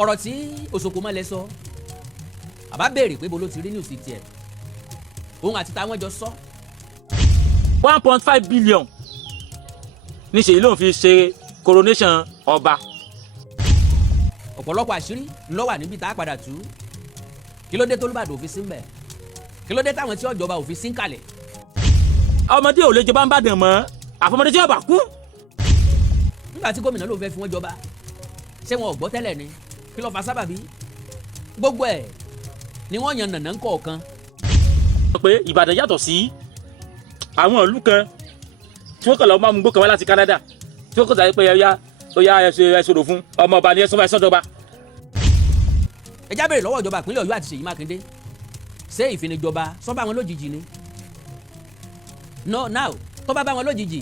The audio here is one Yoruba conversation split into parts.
ọ̀rọ̀ tí Òṣòkò mọ́lẹ̀ sọ àbá béèrè pé bolo ti rí news tiẹ̀ òun àti táwọn jọ sọ. 1.5 billion ní ṣèyí ló ń fi ṣe coronation ọba. ọ̀pọ̀lọpọ̀ àṣírí ló wà níbi tá a padà tú. kí ló dé tó Olúbàdàn òfin sí ń bẹ̀? kí ló dé táwọn tí ọ̀jọba òfin sí ń kalẹ̀? ọmọdé ò lè jọba ń bàdàn mọ́ àfọmọdé tí ọba kú. nígbà tí gómìnà ló fẹ́ fi wọ́n jọba ṣé wọn ò gbọ́ tẹ́lẹ̀ ni? kí ló fa sábàbí? gbogbo ẹ̀ ni wọ́n yan nànà kọ̀ọ̀kan. pé Ìbàdàn yàtọ̀ sí àwọn ìlú kan tí wọ́n kàn lọ́ọ́ máa mú gbókan wá láti Canada tí wọ́n kàn sáré pé ó yá ẹ sọ̀rọ̀ fún ọmọ ọba ní ẹ̀sán ẹ̀sọ́dọ̀ba. ẹ já béèrè lọ́wọ́ ìjọba ìpínlẹ̀ Ọ̀yọ́ àti Ṣèyí Mákindé ṣé ìfinijọba sọ bá wọn lójijì ni? no now tó bá wọn lójijì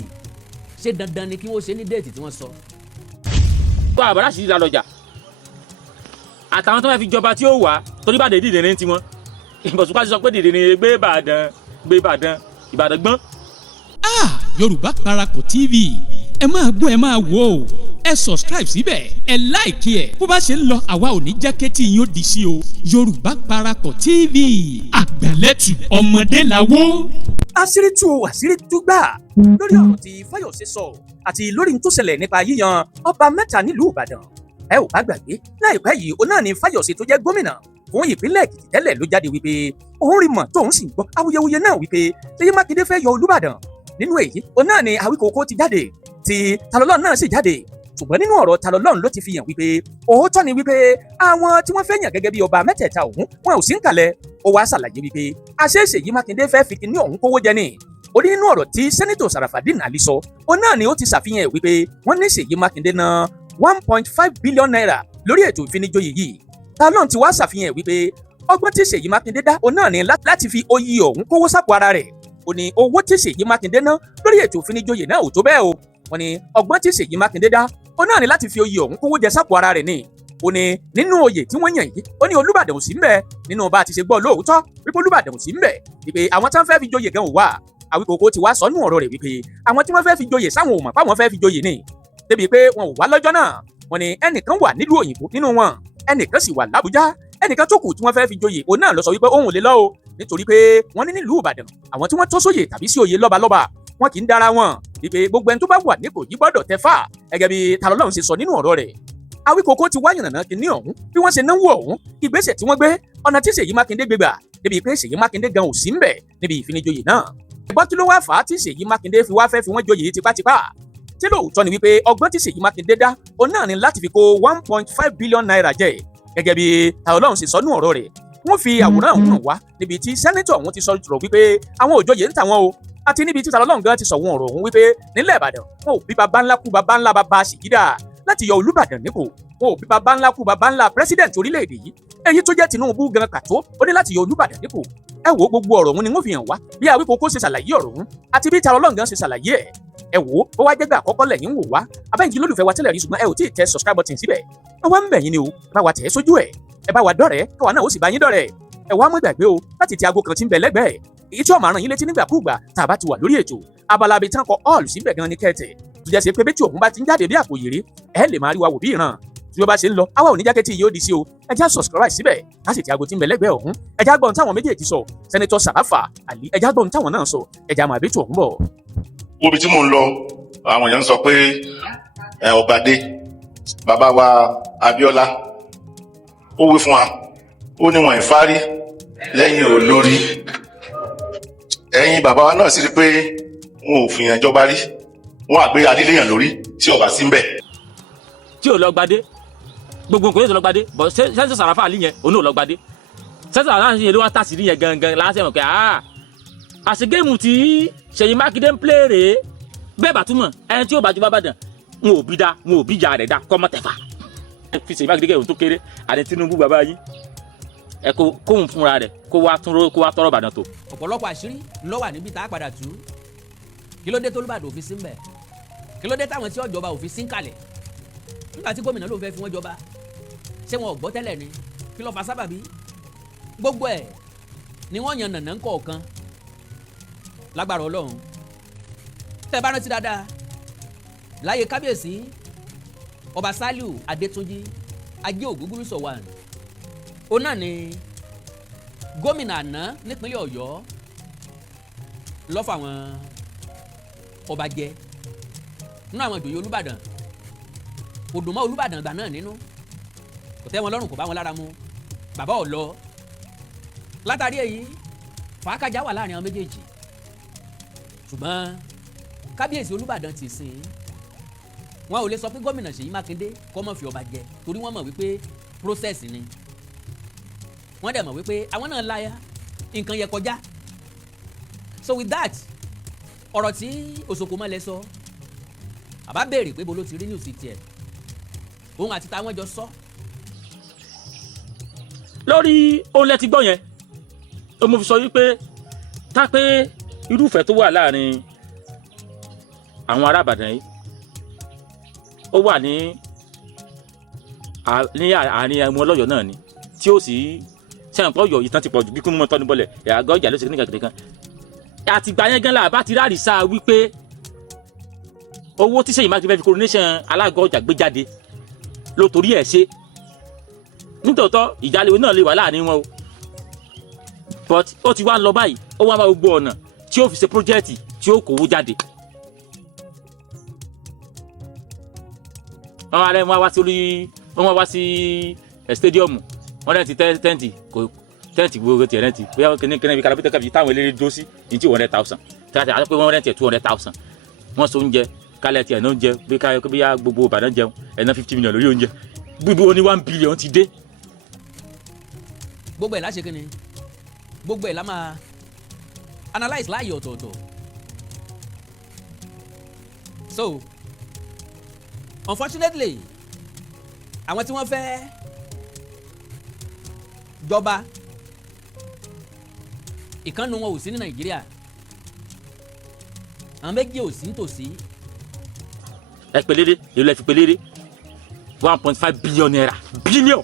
ṣé dandan ni kí wọ́n ṣe ní déètì tí wọ́n sọ. kó àbúrò àṣírí la lọ́jà àtàwọn tó máa fi jọba tí ó wà torí bá dèdè ní tiwọn ìbọ̀sùnká ti sọ pé dèdè ní gbé Ìbàdàn gbọ́n. Yorùbá Parapọ̀ TV ẹ máa gbọ́ ẹ máa wò ó ẹ subscribe síbẹ̀ ẹ láìkí ẹ̀ bó bá ṣe ń lọ àwa ò ní jákẹ́tì yín ó di sí o. Yorùbá Parapọ̀ TV àgbàlẹ́tù ọmọdé làwọ́. àṣírí tú gbà lórí ọ̀rọ̀ tí Fayose sọ àti lórí n tó ṣẹlẹ̀ nípa yíyan ọba mẹ́ta nílùú Ìbàdàn. ẹ ò bá gbàgbé láìpẹ́ yìí òun náà ni Fayose tó jẹ́ gómìnà fún ìpínlẹ̀ Èkìtì tẹ́lẹ̀ ló jáde wípé òun rí mọ̀ tóun sì gbọ́ awuyewuye náà wípé Ṣèyí Mákindé fẹ́ yọ Olúbàdàn. nínú èyí òun náà ni Àwíkòkó ti jáde tí Talọ́lọ́run náà sì jáde ṣùgbọ́n nínú ọ̀rọ̀ Talọ́lọ́run ló ti fi hàn wípé òótọ́ ni wípé àwọn tí wọ́n fẹ́ yàn gẹ́gẹ́ bí ọba mẹ́tẹ̀ẹ̀ta ọ̀hún wọn ò sí ń kalẹ̀. ó wá ṣàlàyé wípé àṣé Ṣèyí Mákindé fẹ́ fi kíní ọ̀hún kówó jẹ ni. ó ní nínú ọ̀rọ̀ tí sẹ́nitọ̀ Sàràfàdín Àlí sọ òun náà ni ó ti ṣàfihàn ẹ̀ wípé wọ́n ní Ṣèyí Mákindé ná 1.5 billion naira lórí ètò ìfinijoyè yìí. Talọ́run ti wá ṣàfihàn ẹ̀ wípé ọgbọ́n tí Ṣèyí Mákindé dá òun náà ni láti fi oyè ọ̀hún kówó sápò ara rẹ̀. ó ní owó tí Ṣèyí Mákindé ná lórí ètò ìfinijoyè náà ò tó bẹ́ẹ̀ o. wọ́n ní ọgbọ́n tí Ṣèyí Mákindé dá òun náà ni láti fi oyè ọ̀hún kówó jẹ sápò ara rẹ̀ ni. ó ní nínú oyè tí wọ́n yàn yìí ó ní Olúbàdàn ò sí ńbẹ̀ nínú bá a ti ṣe gbọ́ lóòótọ́ wípé Olúbàdàn ò sí ńbẹ̀ wípé àwọn tí wọ́n fẹ́ fi joyè gan ò wà. Àwíkòkó ti wá sọnù ọ̀rọ̀ rẹ̀ wípé àwọn tí wọ́n fẹ́ fi joyè sáwọn ò mọ̀ páwọn fẹ́ fi joyè ni débi pé wọn ò wá lọ́jọ́ náà. wọ́n ní ẹnìkan wà nílùú òyìnbó nínú wọn ẹnìkan sì wà l'Ábùjá ẹnìkan tó kù tí wọ́n fẹ́ fi joyè òun náà lọ sọ wípé òun ò lè lọ o nítorí pé wọ́n ní nílùú Ìbàdàn àwọn tí wọ́n tó sóyè tàbí sí oyè lọ́balọ́ba wọn kì í dára wọn wípé gbogbo ẹni tó bá wà nípò yìí gbọ́dọ̀ tẹfà gẹ́gẹ́ bí Talọ́lọ́run ṣe sọ nínú ọ̀rọ̀ rẹ̀. Àwíkòkó ti wá yànnàná kíní ọ̀hún bí wọ́n ṣe náwó ọ̀hún ìgbésẹ̀ tí wọ́n gbé ọ̀nà tí Ṣèyí Mákindé gbé gbà débi pé Ṣèyí Mákindé gan ò sí ńbẹ̀ níbi ìfinijoyè náà. ẹ̀gbọ́n kí ló wá fà á tí Ṣèyí Mákindé fi wá fẹ́ fi wọ́n joyè tipátipá. tí lóòótọ́ ni wípé ọgbọ́n tí Ṣèyí Mákindé dá òun náà ni láti fi kó 1.5 billion naira jẹ gẹ́gẹ́ bí Talọ́lọ́run ṣe sọ nínú ọ̀rọ̀ rẹ̀. wọ́n fi àwòrán ọ̀hún hàn wá níbi tí sẹ́nẹ́tọ̀ ọ̀hún ti sọ̀rọ̀ wípé àwọn òjòyè ń tà wọ́n o àti níbi tí Talọ́lọ́run gan ti sọ wọn ọ̀rọ̀ ọ̀hún wípé nílẹ̀ Ìbàdàn wọn ò bí baba ńlá kú baba ńlá baba ṣìgídà láti yọ Olúbàdàn nípò wọn ò bí baba ńlá kú baba ńlá pírẹsidẹ̀ntì orílẹ̀-èdè yìí èyí tó jẹ́ Tinubu gan kàtó ó ní láti yọ Olúbàdàn nípò. ẹ wo gbogbo ọ̀rọ̀ ọ̀hún ni wọ́n fi hàn wá bí Àwíkòkó ṣe ṣàlàyé ọ̀rọ̀ ọ̀hún àti bí Talọ́lọ́run gan ṣe ṣàlàyé ẹ̀. ẹ wo ó wá jẹ́gbẹ́ àkọ́kọ́ lẹ́yìn wò wá abẹ́yìntì lólùfẹ́ wa tẹ́lẹ̀ rí ṣùgbọ́n ẹ ò tí ì tẹ subscribe button síbẹ̀ ẹ wá ń bẹ̀ yín ni o ẹ bá wa tẹ̀ ẹ́ sójú ẹ̀ ẹ bá wa dọ́rẹ̀ẹ́ káwa náà ó sì bá yín dọ́rẹ̀ẹ́ ẹ wá mọ́ gbàgbé o láti ti aago kan tí ń bẹ lẹ́gbẹ̀ẹ́ èyí tí ó máa ràn yín létí nígbàkúùgbà tá a bá ti wà lórí ètò abala abi tí wọ́n kọ all síbẹ̀ gan ni kẹ́tẹ̀ tó jẹ́ sí pé bẹ́tí òun bá ti ń jáde bí àpò yèrè ẹ lè máa rí wa wò bí ìran tí ó bá ṣe ń lọ àwa ò ní jákẹ́tì yìí ó di sí o ẹ já subscribe síbẹ̀ láti ti aago tí ń bẹ lẹ́gbẹ̀ẹ́ ọ̀hún ẹ já gbọ́n táwọn méjèèjì sọ sẹ́nitọ́ Sàráfà Àlí ẹ já gbọ́n táwọn náà sọ ẹ já máa bẹ́tí òun bọ̀. Ibi tí mò ń lọ àwọn èèyàn sọ pé Ọbadé bàbá wa Abíọ́lá ó wí fún wa ó ní wọn ìfárí lẹ́yìn olórí ẹ̀yin bàbá wa náà sì rí pé wọn ò fìyàn jọba rí wọn àgbé adíléyàn lórí tí ọba sí ń bẹ. tí ò lọ gbadé gbogbo nǹkan yóò tó lọ gbadé bọ sẹ́ńtọ̀ Sàràfà Àlí yẹn òun ò lọ gbadé sẹ́ńtọ̀ Sàràfà Àlí yẹn ló wá tàṣírí yẹn gangan láti ẹ̀wọ̀n pé àṣegéèmù tí Ṣèyí Mákindé ń plé rèé bẹ́ẹ̀ bá túmọ̀ ẹni tí ó bá jọba Ìbàdàn wọn ò bí dá wọn ò bí ìjà rẹ̀ dá kọ́mọ tẹ̀fà fi Ṣèyí Mákindé kẹ́ òun tó kéré àti Tinubu bàbá yín ẹ kóhun fúnra rẹ̀ kó wá tọrọ Ìbàdàn tó. ọ̀pọ̀lọpọ̀ àṣírí ló wà níbi tá a padà tú. kí ló dé tó Olúbàdàn òfin sí ń bẹ̀? kí ló dé táwọn tí ọ̀jọba òfin sí ń kalẹ̀? nígbà tí gómìnà ló fẹ́ fi wọ́n jọba ṣé wọn ò gbọ́ tẹ́lẹ̀ ni? kí ló fa sábàbí? gbogbo ẹ̀ ni wọ́n yan nànà kọ̀ọ̀kan lágbára Ọlọ́run. tẹ́ bá rántí dáadáa láyé kábíyèsí ọba Sàlíù Adétúnjì ajé ògúngúrú sọ wà ní òun náà ni gómìnà àná nípínlẹ̀ Ọ̀yọ́ lọ́fọ̀ àwọn ọba jẹ nínú àwọn ìjòyè Olúbàdàn kò dùn mọ́ Olúbàdàn gbà náà nínú kò tẹ́ wọn lọ́rùn kò bá wọn lára mu bàbá ò lọ látàrí èyí fàákàjà wà láàrin àwọn méjèèjì ṣùgbọ́n kábíyèsí Olúbàdàn ti sìn wọn ò lè sọ pé gómìnà Ṣèyí Mákindé kó má fi ọba jẹ torí wọ́n mọ̀ wípé process ni wọ́n dẹ̀ mọ̀ wípé àwọn náà láyà nǹkan yẹ kọjá so with that ọ̀rọ̀ tí Òṣòkòmọ́lẹ̀ sọ àbá béèrè pé bolo ti rí news tiẹ̀ òun àti táwọn jọ sọ. lórí ohun lẹ ti gbọ́ yẹn ó mo fi sọ wípé tá pé irúfẹ́ tó wà láàrin àwọn ará Ìbàdàn yìí ó wà ní àárín ẹmu ọlọ́yọ̀ náà ni tí ó sì sẹ́yìn pọ̀ yọ̀ ìtàn ti pọ̀ jù bí kúnú mọ́tọ́ ní bọ́lẹ̀ àgọ́ ìjà ló ṣe ní kàkiri kan àtìgbà yẹn gan la bá ti ráàrí sáà wípé owó tí Ṣèyí Mákindé fẹ́ fi coronation alágọ̀ ọjà gbé jáde ló torí ẹ̀ ṣe nítòótọ́ ìjàlèwé náà lè wà láàrin wọn o but ó ti wá ń lọ báyìí ó wá máa gbọ́ ọ̀nà tí ó fi ṣe project tí ó kówó jáde. wọ́n wá sí stadium wọ́n rẹ̀ ti tẹ́ǹtì gbogbo tiẹ̀ rẹ̀ ti bóyá kẹ́nẹ́ bí kalabitẹ́ kàbí táwọn eléré dúró sí ní tí 100,000 tí a ti pé wọ́n rẹ̀ tiẹ̀ 200,000 wọ́n so oúnjẹ kálẹ̀ tiẹ̀ náà oúnjẹ bí gbogbo Ìbàdàn jẹun ẹ̀ná 50 million lórí oúnjẹ gbogbo ní 1 billion ti dé. gbogbo ẹ̀ láṣẹ kínni gbogbo ẹ̀ la máa analyse láàyè ọ̀tọ̀ọ̀tọ̀ so unfortunately àwọn tí wọ́n fẹ́ jọba ìkànnì wọn ò sí ní Nàìjíríà àwọn méjì ò sí nítòsí. ẹ pèlédé èlò ẹ fi pèlédé 1.5 billion naira billion.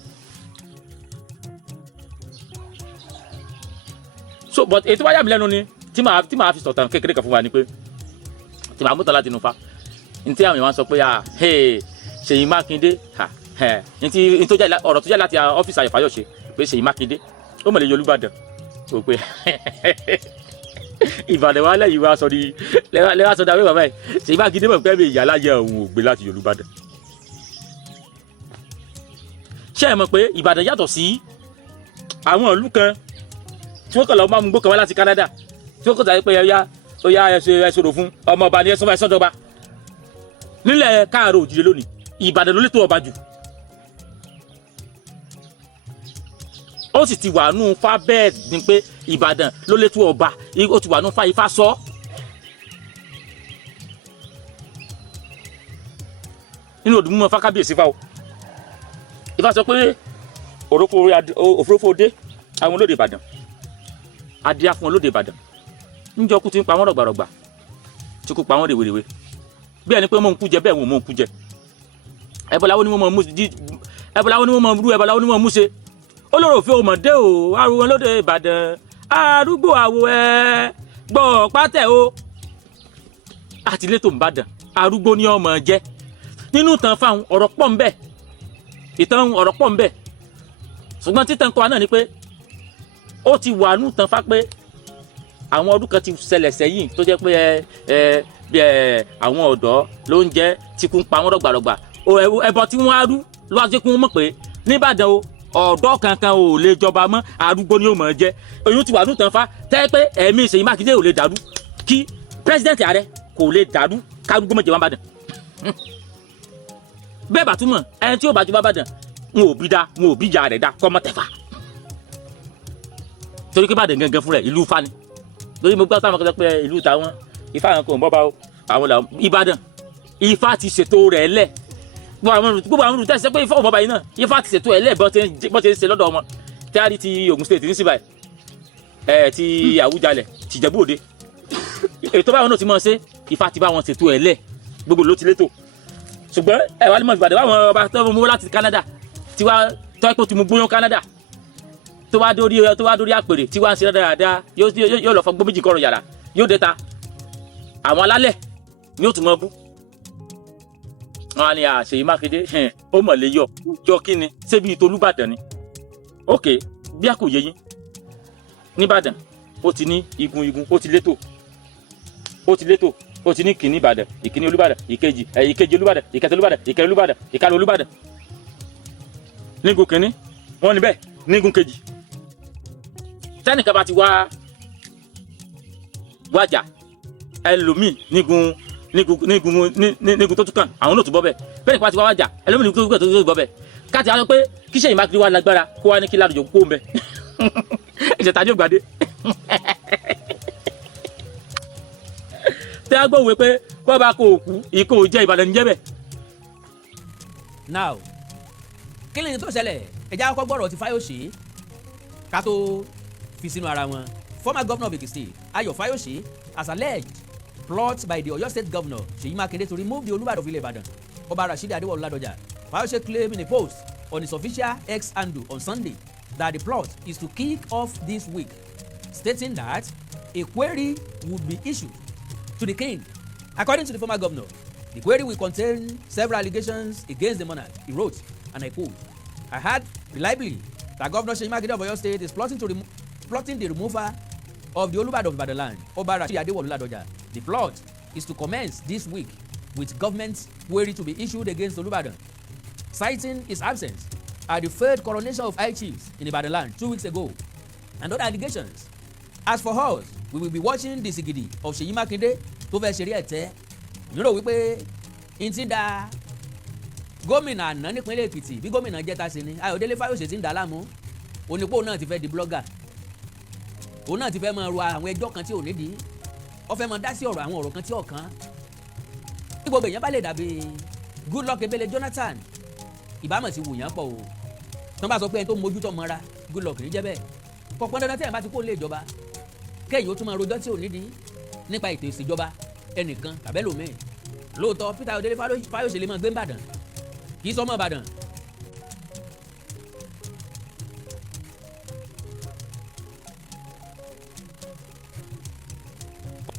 so but ètò wáyà mi lẹ́nu ni tí màá fi sọ̀tàn kékeré kan fún wa ni pé tí màá mú tán láti inú fa ní tí àwọn èèyàn sọ pé Ṣèyí Mákindé ọ̀rọ̀ tó jẹ́ láti ọ́fíìsì Ayọ̀ Fáyọ̀ṣe pé Ṣèyí Mákindé ó mọ̀ lè yọ Olúbàdàn ó pé Ìbàdàn wa lẹ́yìn wa sọ ní lẹ́wà sọ dáwé bàbá ẹ̀ Ṣèyí Mákindé mọ̀ pé ìyá láyé òun ò gbé láti yọ Olúbàdàn. ṣé ẹ mọ̀ pé Ìbàdàn yàtọ̀ sí àwọn ìlú kan tí wọ́n kàn lọ́ọ́ máa mú gbó kan wá láti Canada tí wọ́n kàn sáré pé ó yá ẹ̀sọ̀rọ̀ fún ọmọ ọba ní ẹ̀sọ́dọ̀ba nílẹ̀ káàárọ̀ òjìlé lónìí Ìbàdàn ló lè tó ọba jù. ó sì ti wà nù fa bẹ́ẹ̀ ni pé Ìbàdàn ló lè tó ọba ó ti wà nù fa Ifá sọ. nínú òdùnmú mọ́ fákábíyèsí fa o Ifá sọ pé òfurufú dé àwọn olóde Ìbàdàn adíá fún olóde Ìbàdàn níjọ kú ti ń pa wọ́n rọ̀gbàrọ̀gbà tí kò pa wọ́n rèwerèwe bí ẹni pé mò ń kú jẹ bẹ́ẹ̀ wọ́n mò ń kú jẹ ẹbọláwo ni wọ́n mọ̀ mú ẹbọláwo ni wọ́n mọ̀ rú ẹbọláwo ni wọ́n mú ṣe olóró òfin òmòdé o arúgbó lóde Ìbàdàn arúgbó àwọ ẹ gbọ́ pátẹ́ o àtìlétò Ìbàdàn arúgbó ni ọmọ jẹ nínú ìtàn fáwọn ọ̀rọ̀ pọ̀ ń bẹ ìtàn ọ̀rọ̀ pọ̀ ń bẹ ṣùgbọ́n títàn kọ́ náà ni pé ó ti wà nínú ìtàn fá pé àwọn ọdún kan ti ṣẹlẹ̀ sẹ́yìn tó jẹ́ pé àwọn ọ̀dọ́ ló ń jẹ́ tí kò ń pa wọ́n rọ̀gbàrọ̀gbà ẹbọ tí wọ́n á rú ló wá jẹ́ kí wọ́n mọ̀ pé nìbàdàn o ọ̀dọ́ kankan ò lè jọba mọ́ arúgbó ni ó mọ̀ ọ́ jẹ́ oyún ti wà nínú ìtàn fá tẹ́ pé ẹ̀mí Ṣèyí Mákindé ò lè dàrú kí pírẹsidẹ́ǹtì ààrẹ kò lè dàrú kárúgbó mọ̀jẹ̀ wọn bàdàn bẹ́ẹ̀ bá túmọ̀ ẹni tí ó bá jọba bàdàn wọn ò bí da wọn ò bí ìyá rẹ̀ da kọ́mọ tẹ̀fà torí pé bàdàn gangan fúnra ìlú Ifá ni lórí mo gbọ́ sáwọn kan sọ pé ìlú tàwọn Ifá àwọn kò ń bọ́ bá àwọn làwọn Ìbàdàn Ifá ti ṣètò rẹ̀ lẹ̀ gbogbo àwọn olùtẹ́sí pé Ifá ò bọ́ báyìí náà Ifá ti ṣètò ẹ̀ lẹ̀ bọ́ ti ń ṣe lọ́dọ̀ wọn tí a rí ti Ògùn state ní síbáyì ti Àwùjalẹ̀ ti Ìjẹ̀bú Òde ètò báwọn náà ti mọ̀ ṣe Ifá ti bá wọn ṣètò ẹ̀ lẹ̀ gbogbo ló ti létò ṣùgbọ́n ẹ̀wà ni mo Ìbàdàn báwọn ọba tó mú láti Canada tí wàá tọ́ ẹ̀pọ̀ tí mo gbóyún Canada tó wá dórí àpèrè tí wàá ń ṣe dáadáa yóò lọ fọgbọ́n méjì kọ́rọ̀ yàrá yóò dé ta àwọn alálẹ̀ ni yóò tún mọ bú wọn á ní Ṣèyí Mákindé ó mọ̀ lè yọ kí ni ṣé bíi tolúbàdàn ni ok bí a kò yé yín nìbàdàn ó ti ní igun ó ti létò ó ti ní kìíní ìbàdàn ìkíní olúbàdàn ìkejì olúbàdàn ìkẹtẹ olúbàdàn ìkẹrin olúbàdàn ìkarùn olúbàdàn nígun kìíní wọn níbẹ̀ nígun kejì tẹ́nìkan bá ti wájà ẹlòmíì nígun tó tún kàn àwọn náà tún bọ́ bẹ́ẹ̀ bẹ́ẹ̀ nípa ti wájà ẹlòmíì nígun tó tún bọ́ bẹ́ẹ̀ káàtì àwọn pé kí Ṣèyí Mákindé wà lágbára kó wá ní kí Ládọjà kó mbẹ ìṣẹ̀tà ní ògbàdé tẹ́ a gbọ́ òwe pé kó bá kó òkú ìkó jẹ́ Ìbàdàn níjẹ́ bẹ́ẹ̀. now kí ni tó ṣẹlẹ̀ ẹ̀já kọ́kọ́ gbọ́dọ̀ ti Fayose ká tó fi sínú ara wọn. Former governor of Ekiti State Ayo Fayose has alleged plot by the Oyo State governor Seyi Makinde to remove the Olubadan of Ibadan Oba Rashidi Adewale Ladoja. Fayose claimed in a post on his official X handle on Sunday that the plot is to kick off this week, stating that a query would be issued to the king. According to the former governor, the query will contain several allegations against the monarch. He wrote, and I quote, "I heard reliably that Governor Seyi Makinde of Oyo State is plotting the removal of the Olubadan of Ibadan land, Oba Rashidi Adewale Ladoja. The plot is to commence this week with government query to be issued against Olubadan, citing his absence at the third coronation of high chiefs in Ibadan land 2 weeks ago, and other allegations. As for us, we will be watching the sigidi of Seyi Makinde tó fẹ́ ṣeré ẹ̀tẹ́. Mi rò wípé n ti da gómìnà àná nípínlẹ̀ Èkìtì bí gómìnà jẹ́ta sí ni Ayọ̀délé Fáyòsè ti ń dà láàmú. Onípò náà ti fẹ́ di blogger. Òun náà ti fẹ́ máa ro àwọn ẹjọ́ kan tí ò nídìí. Ó fẹ́ máa dá sí àwọn ọ̀rọ̀ kan tí ò kàn. Bí gbogbo èèyàn bá lè dàbí Goodluck Ebele Jonathan, ìbámu ti wù yàn pọ̀ o. Tí wọ́n bá sọ pé ẹni tó mójútó mọ́ra Goodluck ní jẹ́ bẹ́ẹ̀. Kọ̀pọ̀ dandan tí ẹ̀ bá ti kó lé ìjọba. Kẹ́yìn ó tún máa rojọ́ tí ò nídìí nípa ètò ìṣèjọba ẹnìkan tàbẹ́lòmíì. Lóòótọ́ Peter Ayọ̀délé Fáyòsè lè máa gbé Ìbàdàn, kì í sọmọ Ìbàdàn.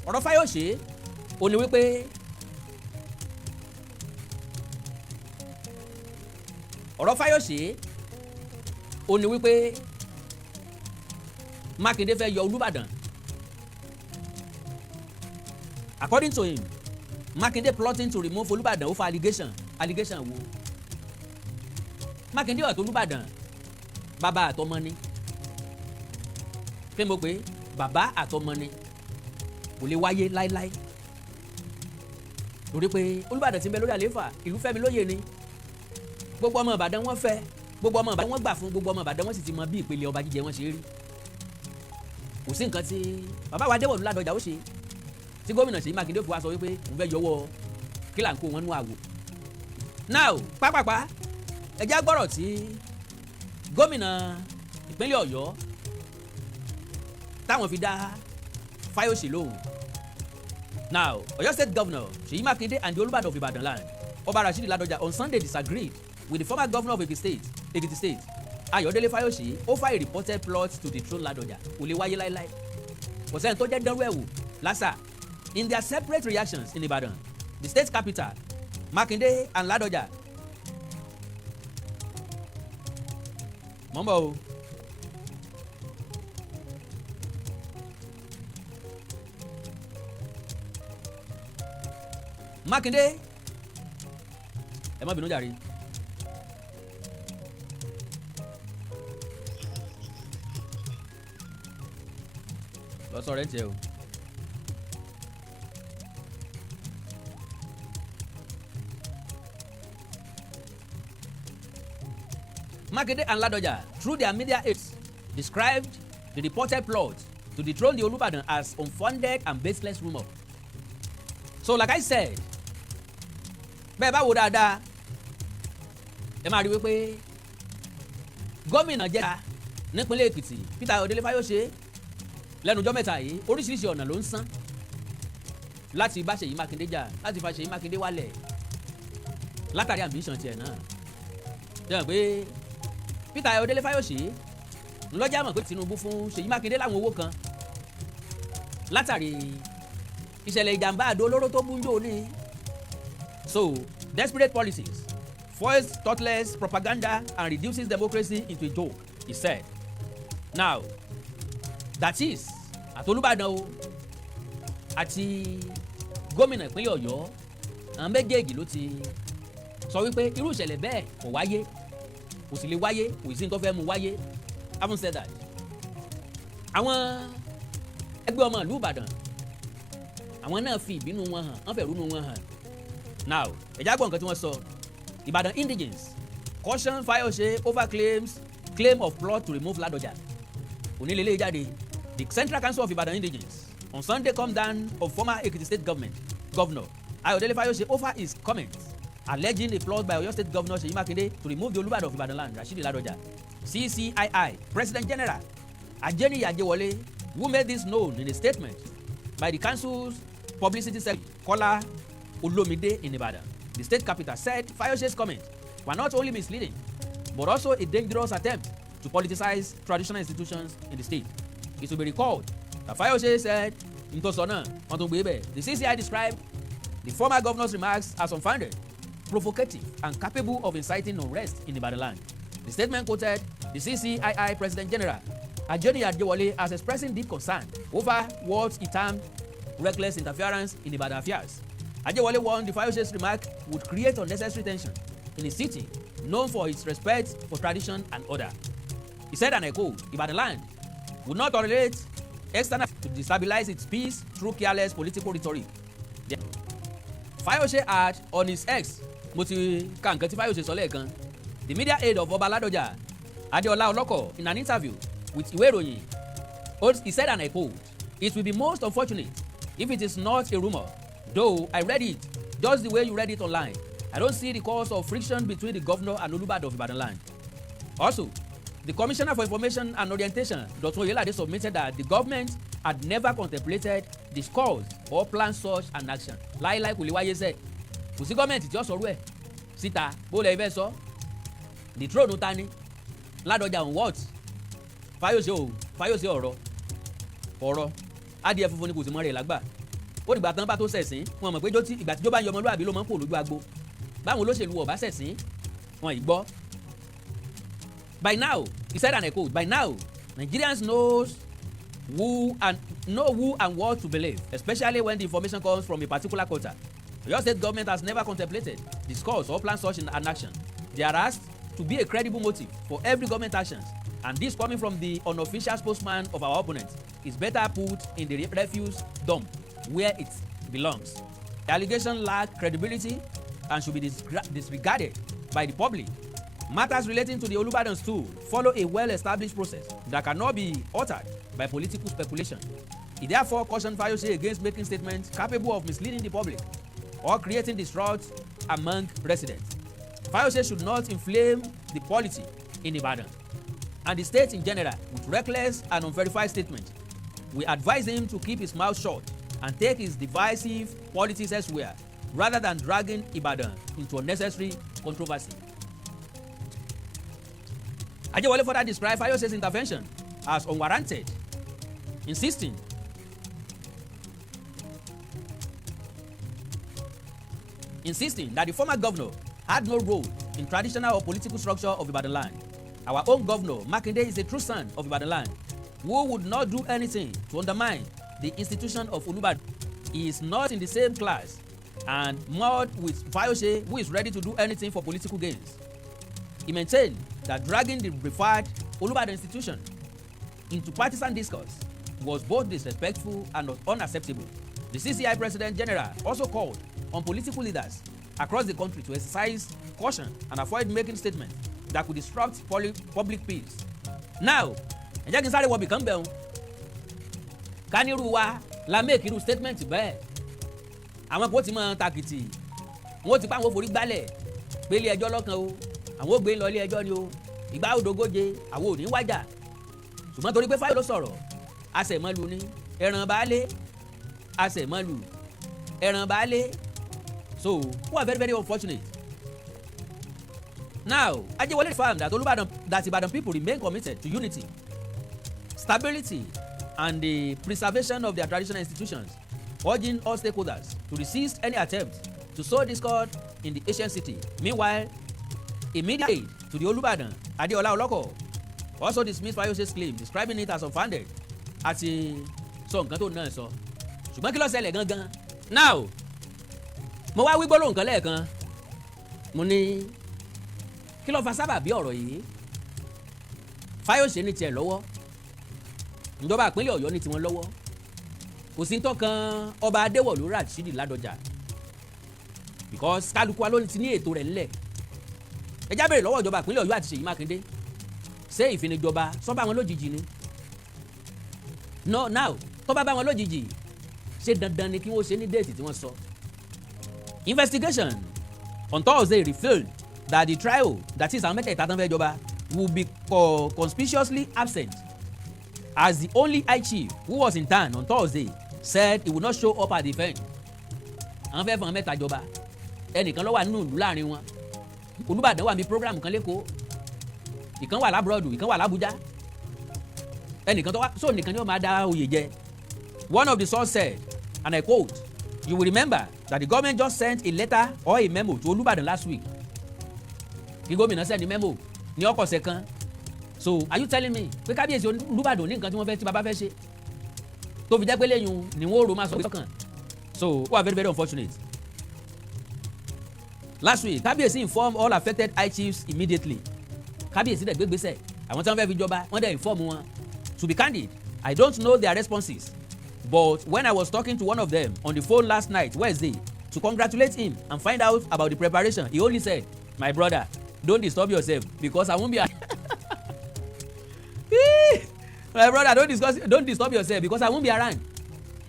Ọ̀rọ̀ Fáyòsè ò ní wípé Mákindé fẹ́ yọ Olúbàdàn. According to him, Makinde plotting to remove Olubadan over allegation wo. Makinde ọ̀tọ̀ Olubadan bàbá àtọmọ ni. Pé mo pé bàbá àtọmọ ni kò lè wáyé láíláí. Torí pé Olubadan ti ń bẹ lórí àlééfà ìlú Fẹ́mi lóye ni. Gbogbo ọmọ Ìbàdàn wọ́n fẹ́, gbogbo ọmọ Ìbàdàn wọ́n gbà fún, gbogbo ọmọ Ìbàdàn wọ́n sì ti mọ bí ìpele ọba jíjẹ wọn ṣe rí. Kò sí nǹkan tí bàbá wa Adéwọ̀lú Ládọjà ó ṣe tí gómìnà Ṣèyí Mákindé fún wa sọ wípé òun fẹ́ yọwọ́ kí là ń kó wọn nú àwò. Now pápápá ẹjẹ́ gbọ́rọ̀ tí gómìnà ìpínlẹ̀ Ọ̀yọ́ táwọn fi dá Fáyòsè lóhùn. Now Ọ̀yọ́ State Governor Ṣèyí Mákindé and the Olubadan of Ibadan land Oba Rashidi Ladoja on Sunday disagreed with the former governor of Ekiti State Ayọ̀délé Fáyòsè over a reported plot to dethrone Ladoja. Kò lè wáyé láíláí. Kò sẹ́ni tó jẹ́ dánrú ẹ̀ wò lásà. In their separate reactions in Ibadan, the state capital, Makinde and Ladoja. Mọ̀mọ́ o. Makinde, ẹ má bínú jàre. Lọ sọ rẹ̀ ń tiẹ̀ o. Makinde and Ladoja, through their media aides, described the reported plot to dethrone the Olubadan as unfounded and baseless rumor. So like I said, bẹ́ẹ̀ bá wo dáadáa, ẹ máa rí wípé gómìnà jẹ́ta nípínlẹ̀ Èkìtì Peter Ayọ̀délé Fáyòsè lẹ́nu ọjọ́ mẹ́ta yìí oríṣiríṣi ọ̀nà ló ń san láti bá Ṣèyí Mákindé jà, láti fa Ṣèyí Mákindé wálẹ̀ látàrí ambition tiẹ̀ náà. Jẹ́ pé Peter Ayọ̀délé Fáyòsè ńlọ́jà mọ̀ pé Tinubu fún Ṣèyí Mákindé láwọn owó kan látàrí ìṣẹ̀lẹ̀ ìjàmbá àdó olóró tó bú ń jò ní. So desperate policies, foils thoughtless propaganda, and reduces democracy into a joke, he said. Now, that is, àti Olubadan o àti gómìnà ìpínlẹ̀ Ọ̀yọ́ àwọn méjèèjì ló ti sọ wípé irú ìṣẹ̀lẹ̀ bẹ́ẹ̀ kò wáyé, kò sì lè wáyé, kò sí ní tó fẹ́ mú wáyé. Having said that, àwọn ẹgbẹ́ ọmọ ìlú Ìbàdàn àwọn náà fi ìbínú wọn hàn, wọ́n fẹ́ rúnú wọn hàn. Now, ẹ̀já gbọ́ nǹkan tí wọ́n sọ. Ìbàdàn indigenes caution Fayose over claim of plot to remove Ladoja. Onílélẹ́yìí jáde. The Central Council of Ibadan Indigenes on Sunday come down of former Ekiti State Governor Ayodele Fayose over his comments alleging a plot by Oyo State Governor Seyi Makinde to remove the Olubadan of Ibadan land, Ashiri Ladoja. CCII President General Ajeni, who made this known in a statement by the council's publicity secretary Kola Olomide in Ibadan, the state capital, said Fayose's comments were not only misleading but also a dangerous attempt to politicize traditional institutions in the state. It will be recalled that Fayose said the CCI described the former governor's remarks as unfounded, provocative, and capable of inciting unrest in Ibadan land. The statement quoted the CCII President General Ajeni as expressing deep concern over what he termed reckless interference in Ibadan affairs. Ajewole warned the Fayose's remark would create unnecessary tension in a city known for its respect for tradition and order. He said, and I quote, Ibadan land would not tolerate external to destabilize its peace through careless political rhetoric. Fayose had on his ex, mo ti ka nǹkan tí Fayose sọ lẹ́ẹ̀kan, the media aide of Oba Ladoja, Adeola Oloko, in an interview with Iwe Iroyin, he said, and I quote, it will be most unfortunate if it is not a rumor, though I read it just the way you read it online. I don't see the cause of friction between the governor and Olubadan of Ibadan land. Also, the Commissioner for Information and Orientation, Dr. Oyelade, submitted that the government had never contemplated, discussed, or planned such an action. Láíláí kò lè wáyé sẹ́, kò sí gọ́ọ̀mẹ̀ntì tí ó sọ̀rọ̀ ẹ̀ síta bó lè fẹ́ sọ. The throne ta ni Ládọjà on what? Fayose ọ̀rọ̀ adìẹ funfun ni kò sí mọ́ rẹ̀ lágbà. Ó dìgbà tán bá tó ṣẹ̀sìn, wọn mọ̀ pé ìgbà tíjọ́ bá yọ ọmọlúwàbí ló máa ń kó lójú agbo. Báwọn olóṣèlú ọ̀bá ṣẹ̀sìn, wọn ì gbọ́. By now, he said, and I quote, by now, Nigerians know who and what to believe, especially when the information comes from a particular quarter. Your state government has never contemplated, discussed, or planned such an action. They are asked to be a credible motive for every government actions, and this coming from the unofficial spokesman of our opponent is better put in the refuse dump where it belongs. The allegation lack credibility and should be disregarded by the public. Matters relating to the Olubadan stool follow a well-established process that cannot be altered by political speculation. He therefore cautioned Fayose against making statements capable of misleading the public or creating distrust among residents. Fayose should not inflame the polity in Ibadan and the state in general with reckless and unverified statements. We advise him to keep his mouth shut and take his divisive politics elsewhere rather than dragging Ibadan into unnecessary controversy. Ajewole further described Fayose's intervention as unwarranted, insisting that the former governor had no role in traditional or political structure of Ibadan land. Our own governor, Makinde, is a true son of Ibadan land who would not do anything to undermine the institution of Olubadan. He is not in the same class and mud with Fayose, who is ready to do anything for political gains. He maintained that dragging the referred Olubadan institution into partisan discourse was both disrespectful and unacceptable. The CCI President General also called on political leaders across the country to exercise caution and avoid making statements that could disrupt public peace. Now, ẹ jẹ́ kí n sáré wọ bìkan bẹ̀ ọ́n. Kánírù wa la make irú statement bẹ́ẹ̀. Àwọn kò tí mọ̀ takìtì, wọ́n ti pa àwọn forí gbálẹ̀ pé ilé ẹjọ́ lọ́kàn o, àwọn ò gbé lọ ilé ẹjọ́ ni o, ìgbà òdògóje àwọn ò ní wájà. Ṣùgbọ́n torí pé Fáyọ̀ ló sọ̀rọ̀, àṣẹ̀mọ́lù ni, ẹ̀ràn baálé, àṣẹ̀mọ́lù, ẹ̀ràn baálé. So, who are very, very unfortunate. Now, Ajewole affirmed that Ibadan people remain committed to unity, stability, and the preservation of their traditional institutions, urging all stakeholders to resist any attempt to sow discord in the ancient city. Meanwhile, immediate aid to the Olubadan, Adeola Oloko, also dismissed Fayose's claim, describing it as unfounded. Àti sọ nǹkan tó náà sọ. Ṣùgbọ́n kí ló ṣẹlẹ̀ gangan? Now, mo wá wí gbólóhùn kan lẹ́ẹ̀kan. Mo ní kí ló fa sábàbí ọ̀rọ̀ yìí? Fayose ní tiẹ̀ lọ́wọ́. Ìjọba ìpínlẹ̀ Ọ̀yọ́ ní tiwọn lọ́wọ́. Kò sí tọ́kan ọba Adéwọ̀lú Ashiri Ládọjà. Because kálukú wa ló ti ní ètò rẹ̀ ńlẹ̀. Ẹ já bèrè lọ́wọ́ ìjọba ìpínlẹ̀ Ọ̀yọ́ àti Ṣèyí Mákindé. Ṣé ìfinijọba sọ bá wọn lójijì ni? No, now tó bá wọn lójijì ṣé dandan ni kí wọ́n ṣe ní déètì tí wọ́n sọ. Investigation on Thursday revealed that the trio, that is àwọn mẹ́tẹ̀ẹ̀ta tán fẹ́ jọba, will be conspicuously absent, as the only high chief who was in town on Thursday said he would not show up at the event. Àwọn fẹ́ fún àwọn mẹ́ta jọba, ẹnìkan ló wà nínú ìlú láàrin wọn. Olúbàdàn wà ní program kan lẹ́kọ̀ọ́, ìkan wà lábúrọ̀dù, ìkan wà lábújá. Ẹnìkan tó wá so nìkan ni ó máa dá oyè jẹ. One of the sources said, and I quote, "You will remember that the government just sent a letter or a memo to Olubadan last week." Kí gómìnà send memo ní ọkọ̀ọ̀sẹ̀ kan. So are you telling me pé kábíyèsí Olúbàdàn ní nǹkan tí wọ́n fẹ́ tí bàbá fẹ́ ṣe tó fi jẹ́ pé lẹ́yìn ni wọ́n rò máa sọ pé sọ́kàn? So we are very very unfortunate. Last week kábíyèsí informed all affected high chiefs immediately. Kábíyèsí dẹ̀ gbégbésẹ̀ àwọn tí wọ́n fẹ́ fi jọba wọ́n dẹ̀ inform wọn. To be candid, I don't know their responses, but when I was talking to one of them on the phone last night, Wednesday, to congratulate him and find out about the preparation, he only said, "My brother, don't disturb yourself because I won't be." My brother, don't disturb yourself because I won't be around.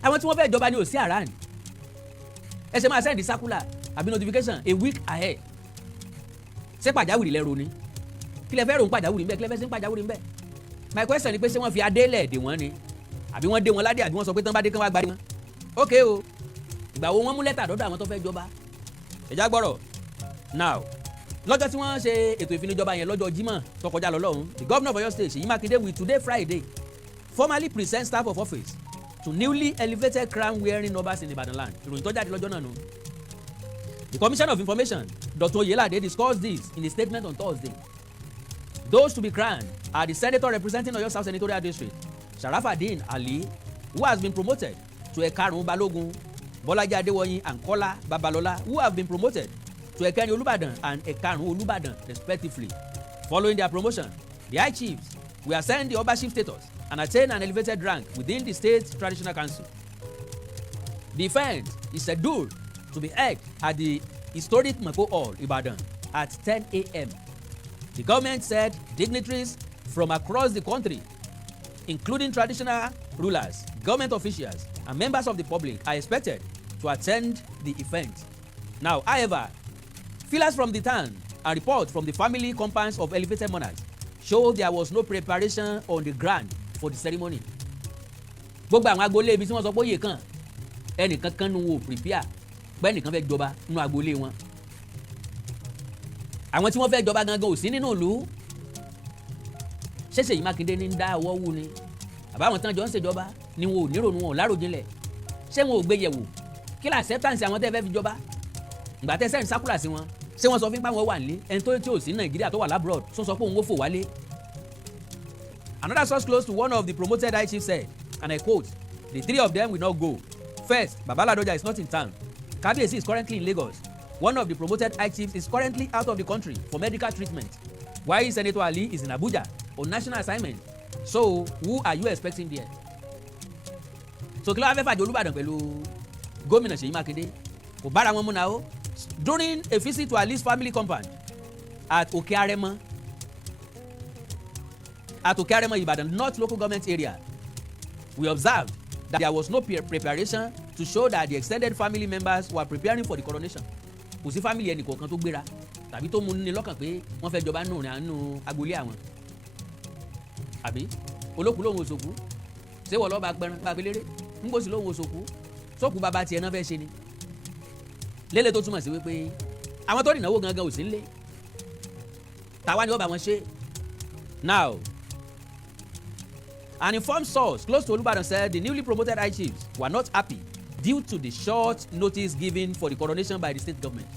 Àwọn tí wọ́n fẹ́ jọba ni ò sí around. Ẹ ṣe máa send the circular àbí notification a week ahead. Ṣé pàjáwìrì lẹ́rù ni? Kí lẹ fẹ́ rò ń pàjáwìrì ń bẹ́ẹ̀? Kí lẹ fẹ́ sí ń pàjáwìrì ń bẹ́ẹ̀? My question ni pé ṣé wọ́n fi adé lẹ̀ dè wọ́n ni? Àbí wọ́n dé wọn ládé àbí wọ́n sọ pé tán bá dé kán wá gbadé wọn? Okay o, ìgbà wo wọ́n mú lẹ́tà dọ́dọ̀ àwọn tó fẹ́ jọba? Ẹ̀já gbọ́rọ̀. Now, lọ́jọ́ tí wọ́n ṣe ètò ìfinijọba yẹn lọ́jọ́ Jímọ̀ tó kọjá lọ lọ́hùn, the governor of Oyo State, Ṣèyí Mákindé, will today Friday formally present staff of office to newly elevated crown wearing nobles in Ibadan land. Ìròyìn tó jáde lọ́jọ́ náà nù. The Commissioner of Information, Dr. Oyelade, discussed this in a statement on Thursday. Those to be crowned are the senator representing Oyo South Senatorial District, Sharafadeen Ali, who has been promoted to Ekarun Balogun, Bolaji Adewoyin and Kola Babalola, who have been promoted to Ekeni Olubadan and Ekarun Olubadan respectively. Following their promotion, the high chiefs will ascend the Oba chief status and attain an elevated rank within the state traditional council. The event is scheduled to be held at the historic Mako Hall, Ibadan, at 10 a.m. The government said dignitaries from across the country, including traditional rulers, government officials, and members of the public, are expected to attend the event. Now, however, feelers from the town and reports from the family compounds of elevated monarchs show there was no preparation on the ground for the ceremony. Gbogbo àwọn agboolé ibi tí wọ́n sọ pé ó yè kàn ẹnìkan kan nu wo prepare pé ẹnìkan fẹ́ jọba nínú agboolé wọn. Àwọn tí wọ́n fẹ́ jọba gangan ò sí nínú ìlú. Ṣé Ṣèyí Mákindé ní ń dá ọwọ́ wú ni? Àbáwọn tán jọ ń ṣèjọba ni wọn ò nírònú wọn ò láròjinlẹ̀. Ṣé wọn ò gbé yẹ̀wò? Kí la acceptance àwọn tẹ́ fẹ́ fi jọba? Ìgbà tẹ́ sẹ́yìn sákúlà sí wọn. Ṣé wọ́n sọ fún pàwọn wà nílé? Ẹni tó tí ò sí Nàìjíríà tó wà labroad sọ pé òun ó fò wálé. Another source close to one of the promoted high chiefs said, and I quote, "The three of them will not go. First, Baba Ladoja is not in town. Kabiyesi is currently in Lagos. One of the promoted high chiefs is currently out of the country for medical treatment, while Senator Ali is in Abuja on national assignment. So, who are you expecting there?" So, kí ló wá fẹ́ fàjọ Olúbàdàn pẹ̀lú gómìnà Ṣèyí Mákindé? Kò bára wọn mú náà o. During a visit to Ali's family compound at Okearemo, Ibadan North local government area, we observed that there was no preparation to show that the extended family members were preparing for the coronation. Kò sí family ẹnì kọ̀ọ̀kan tó gbéra tàbí tó mú ní lọ́kàn pé wọ́n fẹ́ jọba nínú agboolé àwọn. Àbí olókùú lòun òṣòkú ṣé wọ́n lọ́ọ́ bá gbẹran bá gbélére ń gbòsí lòun òṣòkú sókùú bàbá tiẹ̀ náà fẹ́ ṣe ni. Lélẹ̀ tó túmọ̀ sí wípé àwọn tó rìnàwó gangan ò sí nílé. Tàwa ni ó bá wọn ṣe. Now, an informed source close to Olubadan said the newly promoted high chiefs were not happy due to the short notice given for the coronation by the state government.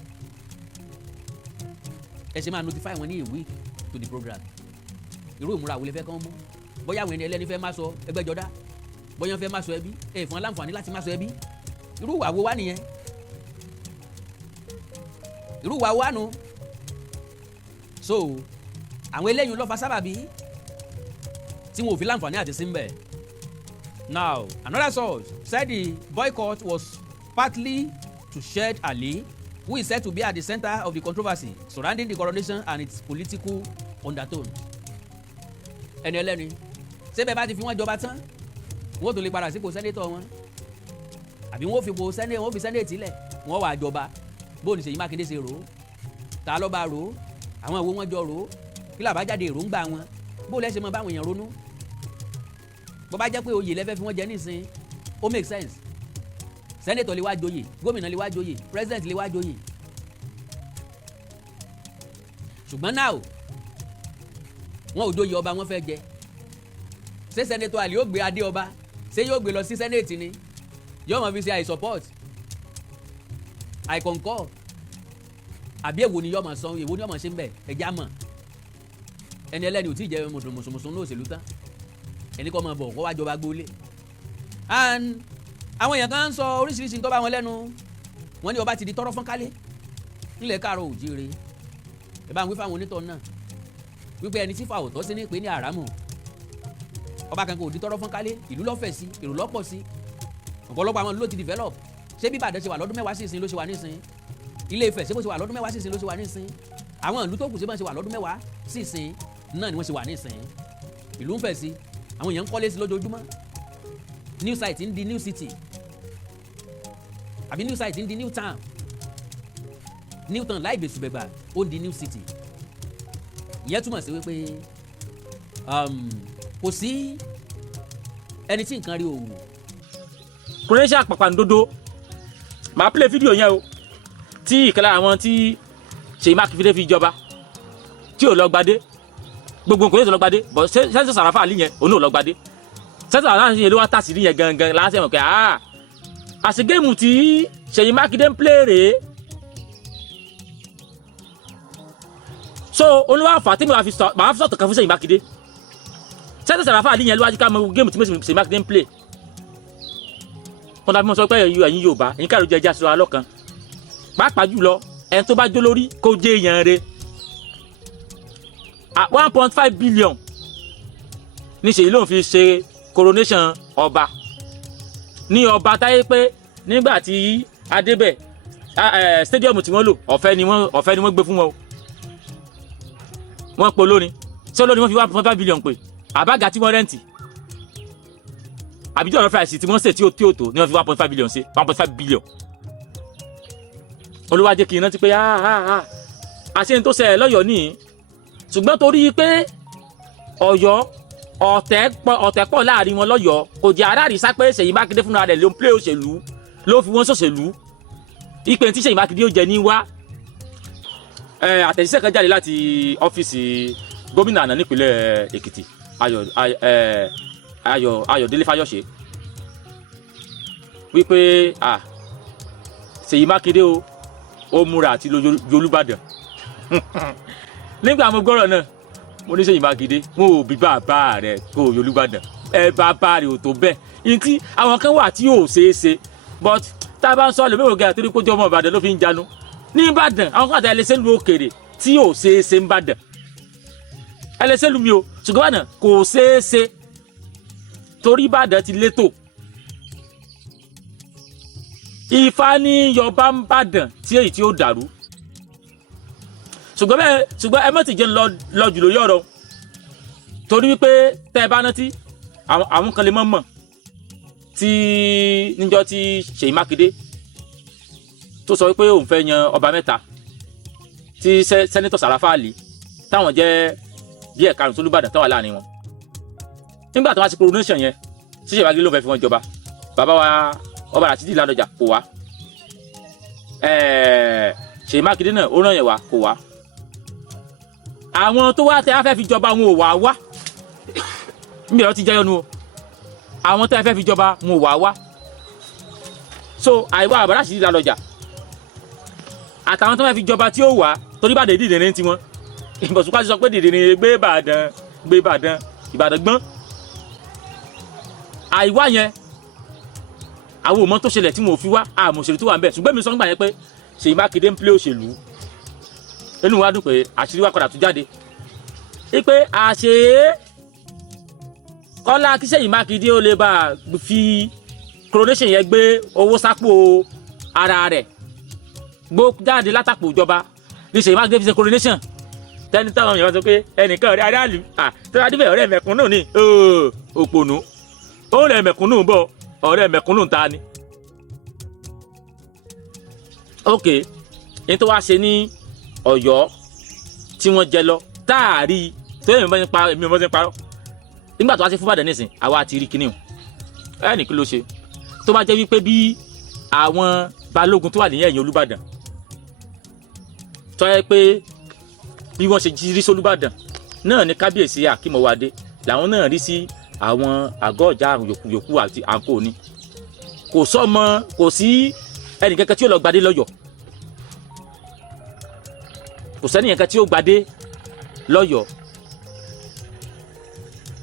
ẹ ṣe máa notify wọn ní a week to the program. Irú ìmúra wo lẹ fẹ́ kán mú? Bóyá àwọn ẹni ẹlẹ́ni fẹ́ má sọ ẹgbẹ́jọdá, bóyá wọ́n fẹ́ má sọ ẹbí, ẹ fún wọn láǹfààní láti má sọ ẹbí. Irú ìwà wo wá nìyẹn? Irú ìwà wo wá nu? So àwọn eléyìí ló fa sábàbí tí wọn ò fi láǹfààní àti sí ń bẹ̀. Now another source said the boycott was partly to shed Ali, who is said to be at the center of the controversy surrounding the coronation and its political undertones. Ẹni ẹlẹ́ni ṣé bẹ́ẹ̀ bá ti fi wọ́n jọba tán wọ́n tó lè padà sípò sẹ́nétọ̀ wọn àbí wọ́n fi sẹ́nétì lẹ̀ wọ́n wà jọba bó ní Ṣèyí Mákindé ṣe rò ó ta ló bá rò ó àwọn ìwé wọn jọ rò ó kí làbájáde èròǹgbà wọn bó lẹ́sẹ̀ mọ báwọn èèyàn ronú bó bá jẹ́ pé oyè lẹ́fẹ́ fi wọ́n jẹ nísìn ó make sense sẹ́nétọ̀ lè wá joyè gómìnà lè wá joyè president lè wá joyè ṣùgbọ́n náà wọn ò joyè ọba wọn fẹ́ jẹ ṣé sẹ́nétọ̀ àlè yóò gbé adé ọba ṣé yóò gbé lọ sí sẹ́nétì ni yóò mọ̀ fi ṣe I support I concur àbí èwo ni yóò mọ̀ sọ èwo ni yóò mọ̀ ṣe ń bẹ̀ ẹ̀já mọ̀ ẹni ẹlẹ́ni ò tí ì jẹ́ mùsùlùmùsùn ní òṣèlú tán ẹni kọ́ mọ̀ bọ̀ kó wá jọba gbólé and àwọn èèyàn kan ń sọ oríṣiríṣi tó bá wọn lẹ́nu wọ́n ní ọba ti di tọ́rọ́ fọ́n kálé nílẹ̀ káàrọ̀ òjíire ẹ bá ń wí fáwọn onítọ̀ náà wípé ẹni tí fa òtọ́ sí ní pé ní àràmù ọba kan kò di tọ́rọ́ fọ́n kálé ìlú lọ́fẹ̀ sí èrò lọ́pọ̀ sí ọ̀pọ̀lọpọ̀ àwọn ìlú ló ti develop ṣé bí Ìbàdàn ṣe wà lọ́dún mẹ́wàá sí ìsìn ló ṣe wà nísìn Ilé Ifẹ̀ ṣé bó ṣe wà lọ́dún mẹ́wàá sí ìsìn ló ṣe wà nísìn àwọn ìlú tó kù ṣé bó ṣe wà lọ́dún mẹ́wàá sí ìsìn náà ni wọ́n ṣe wà nísìn ìlú ń fẹ̀ sí àwọn èèyàn ń kọ́lé sí lójoojúmọ́ new site ń di new city àbí new site ń di new town láì bèsù bẹ̀gbà ó ń di new city ìyẹn túmọ̀ sí wípé kò sí ẹni tí nǹkan rí òwò. kúrẹ́ṣà pàpàǹdodo màá play fídíò yẹn o tí ìkẹlẹ́ àwọn tí Ṣèyí Mákindé fi jọba tí ò lọ gbadé gbogbo nǹkan yóò tó lọ gbadé bọ̀ sẹ́ńtọ̀ Sàràfà àlì yẹn òun ò lọ gbadé sẹ́ńtọ̀ Sàràfà àlì yẹn ló wá tàṣírí yẹn gangan láti ẹ̀mọ̀ pé àṣegéèmù tí Ṣèyí Mákindé ń play rèé so olúwa àfà tí màá fi sọ̀tọ̀ kan fún Ṣèyí Mákindé sẹ́ńtọ̀ Sàràfà àlì yẹn ló wá jí ká mọ géèmù tí Ṣèyí Mákindé ń play wọn dàbí mo sọ pé ẹ̀yin Yorùbá ẹ̀yin káàró jẹjẹ aṣọ alọ́kan pàápàá jùlọ ẹni tó bá jó lórí kó jẹ́ èèyàn rẹ̀ 1.5 billion ní Ṣèyí ló ń fi ṣe coronation ọba ní ọba táyé pé nígbà tí adébẹ̀ stadium tí wọ́n lò ọ̀fẹ́ ni wọ́n gbé fún wọn o wọ́n pe olórin ṣé olórin wọ́n fi 1.5 billion pé àbága tí wọ́n rẹ́ǹtì àbíjọ́ ọ̀rọ̀ fàìsì tí wọ́n ṣe tí ó tó ní wọ́n fi 1.5 billion ṣe 1.5 billion olúwa jẹ́ kí n rántí pé àṣẹ ní tó ṣẹlẹ̀ lọ́yọ̀ọ́ nìyí ṣùgbọ́n torí pé Ọ̀yọ́ ọ̀tẹ̀ pọ̀ láàrin wọn lọ́yọ̀ọ́ kò jẹ́ aráàlísá pé Ṣèyí Mákindé fúnra rẹ̀ ló ń plé òṣèlú ló fi wọ́n ṣòṣèlú ìpè tí Ṣèyí Mákindé ó jẹ ní wá àtẹ̀jíṣẹ́ kan jáde láti ọ́fíìsì gómìnà àná nípínlẹ̀ Èkìtì Ayọ̀délé Fáyọ̀ṣe wípé Ṣèyí Mákindé ó múra àti Olúbàdàn nígbà mo gbọ́rọ̀ náà mo ní Ṣèyí Mákindé mo ò bí bàbá rẹ̀ kó o Olúbàdàn bàbá rẹ̀ ò tó bẹ́ẹ̀ ìtí àwọn kan wà tí yóò ṣeé ṣe but tá a bá ń sọ lómi ògè àtúndì kójú ọmọ Ìbàdàn ló fi ń janu ní Ìbàdàn àwọn kan àti ẹlẹ́sẹ̀ lu òkèrè tí yóò ṣeé ṣe ń Ìbàdàn ẹlẹ́sẹ̀ lu mi o ṣùgbọ́n Ìbàdàn kò ṣeé ṣe torí Ìbàdàn ti létò Ifá ní yọba ń bàdàn tí èyí tí ó dàrú ṣùgbọ́n ẹ mọ̀tì jẹ́ lọ jùlọ yọ̀rọ̀ torí wípé tẹ́ ẹ bá rántí àwọn kan lè mọ̀ tí níjọ́ tí Ṣèyí Mákindé tó sọ wípé òun fẹ́ yan ọba mẹ́ta tí sẹ́nẹ́tọ̀ Sàràfà Àlì táwọn jẹ́ bí ẹ̀ka àrùn tó Olúbàdàn táwọn láàrin wọn nígbà tó wá sí coronation yẹn tí Ṣèyí Mákindé ló fẹ́ fi wọn jọba bàbá wa ọba Ràṣídì Ládọjà kò wá Ṣèyí Mákindé náà ó ràn yẹn wá kò wá àwọn tó wá tẹ á fẹ́ fi jọba wọn ò wá níbi ẹ̀rọ ti jẹ́ yọnu o àwọn tẹ́ ẹ fẹ́ fi jọba wọn ò wá so àìwá àbá Ràṣídì Ládọjà àtàwọn tó fẹ́ fi jọba tí ó wà torí Ìbàdàn ìdílé ní tiwọn ìbọ̀sùnká ti sọ pé dìdìrín gbé Ìbàdàn gbọ́n àìwá yẹn àwọn òmọ tó ṣẹlẹ̀ tí mo fi wá àmọ̀ òṣèlú tó wà ń bẹ̀ ṣùgbọ́n mi sọ nígbà yẹn pé Ṣèyí Mákindé ń plé òṣèlú inú wa dùn pé àṣírí wa padà tún jáde pé àṣé kọ́lá kí Ṣèyí Mákindé ó lè bá fi coronation yẹn gbé owó sápò ara rẹ̀ gbó jáde látàpò ìjọba ní Ṣèyí Mákindé fi ṣe coronation tẹ́ni táwọn èèyàn sọ pé ẹnìkan ọ̀rẹ́ aráàlú tó bá débẹ̀ ọ̀rẹ́ mẹ̀kúnnù ni òpònú ọ̀rẹ́ mẹ̀kúnnù ń bọ̀ ọ̀rẹ́ mẹ̀kúnnù ń ta ni. ok ní tó wá ṣe ní Ọ̀yọ́ tí wọ́n jẹ lọ táàrí tó yẹ èmi ò mọ̀ sí parọ́ nígbà tó wá sí fún Ìbàdàn nísìn àwa ti rí kinní o ẹnì kí ló ṣe tó bá jẹ́ wípé bí àwọn balógun tó wà ní ẹ̀yìn Olúbàdàn tó yẹ pé bí wọ́n ṣe rí sólúbàdàn náà ní kábíyèsí Akínmọ́wádé làwọn náà rí sí àwọn àgọ́ ọ̀jà yòókù àti àǹkó ni kò sọ́mọ kò sí ẹnìkankan tí ó lọ gbadé lọ́yọ̀ọ́ kò sẹ́nìkankan tí ó gbadé lọ́yọ̀ọ́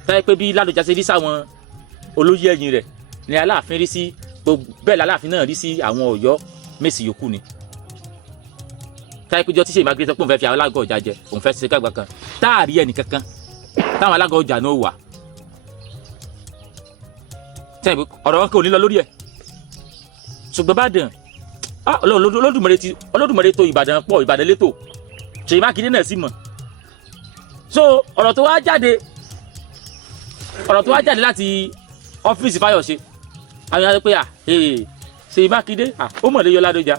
táyé pé bí Ládọjà ṣe rí sáwọn olóyè ẹ̀yìn rẹ̀ ni Aláàfin rí sí bẹ́ẹ̀ l'Aláàfin náà rí sí àwọn Ọ̀yọ́ Mèsì yòókù ni táyé péjọ tí Ṣèyí Mákindé sọ pé òun fẹ́ fi àwọn alága ọjà jẹ òun fẹ́ ṣe kágbá kan táàrí ẹnì kankan táwọn alága ọjà náà wà tẹ́lẹ̀ ọ̀rọ̀ wọn kò ní lọ lórí ẹ̀ ṣùgbọ́n Ìbàdàn Olódùmarè tó Ìbàdàn pọ̀ Ìbàdàn létò Ṣèyí Mákindé náà sì mọ̀ so ọ̀rọ̀ tó wá jáde láti ọ́fíìsì Fáyọ̀ṣe àwọn èèyàn sọ pé Ṣèyí Mákindé ó mọ̀ lé yọ Ládọjà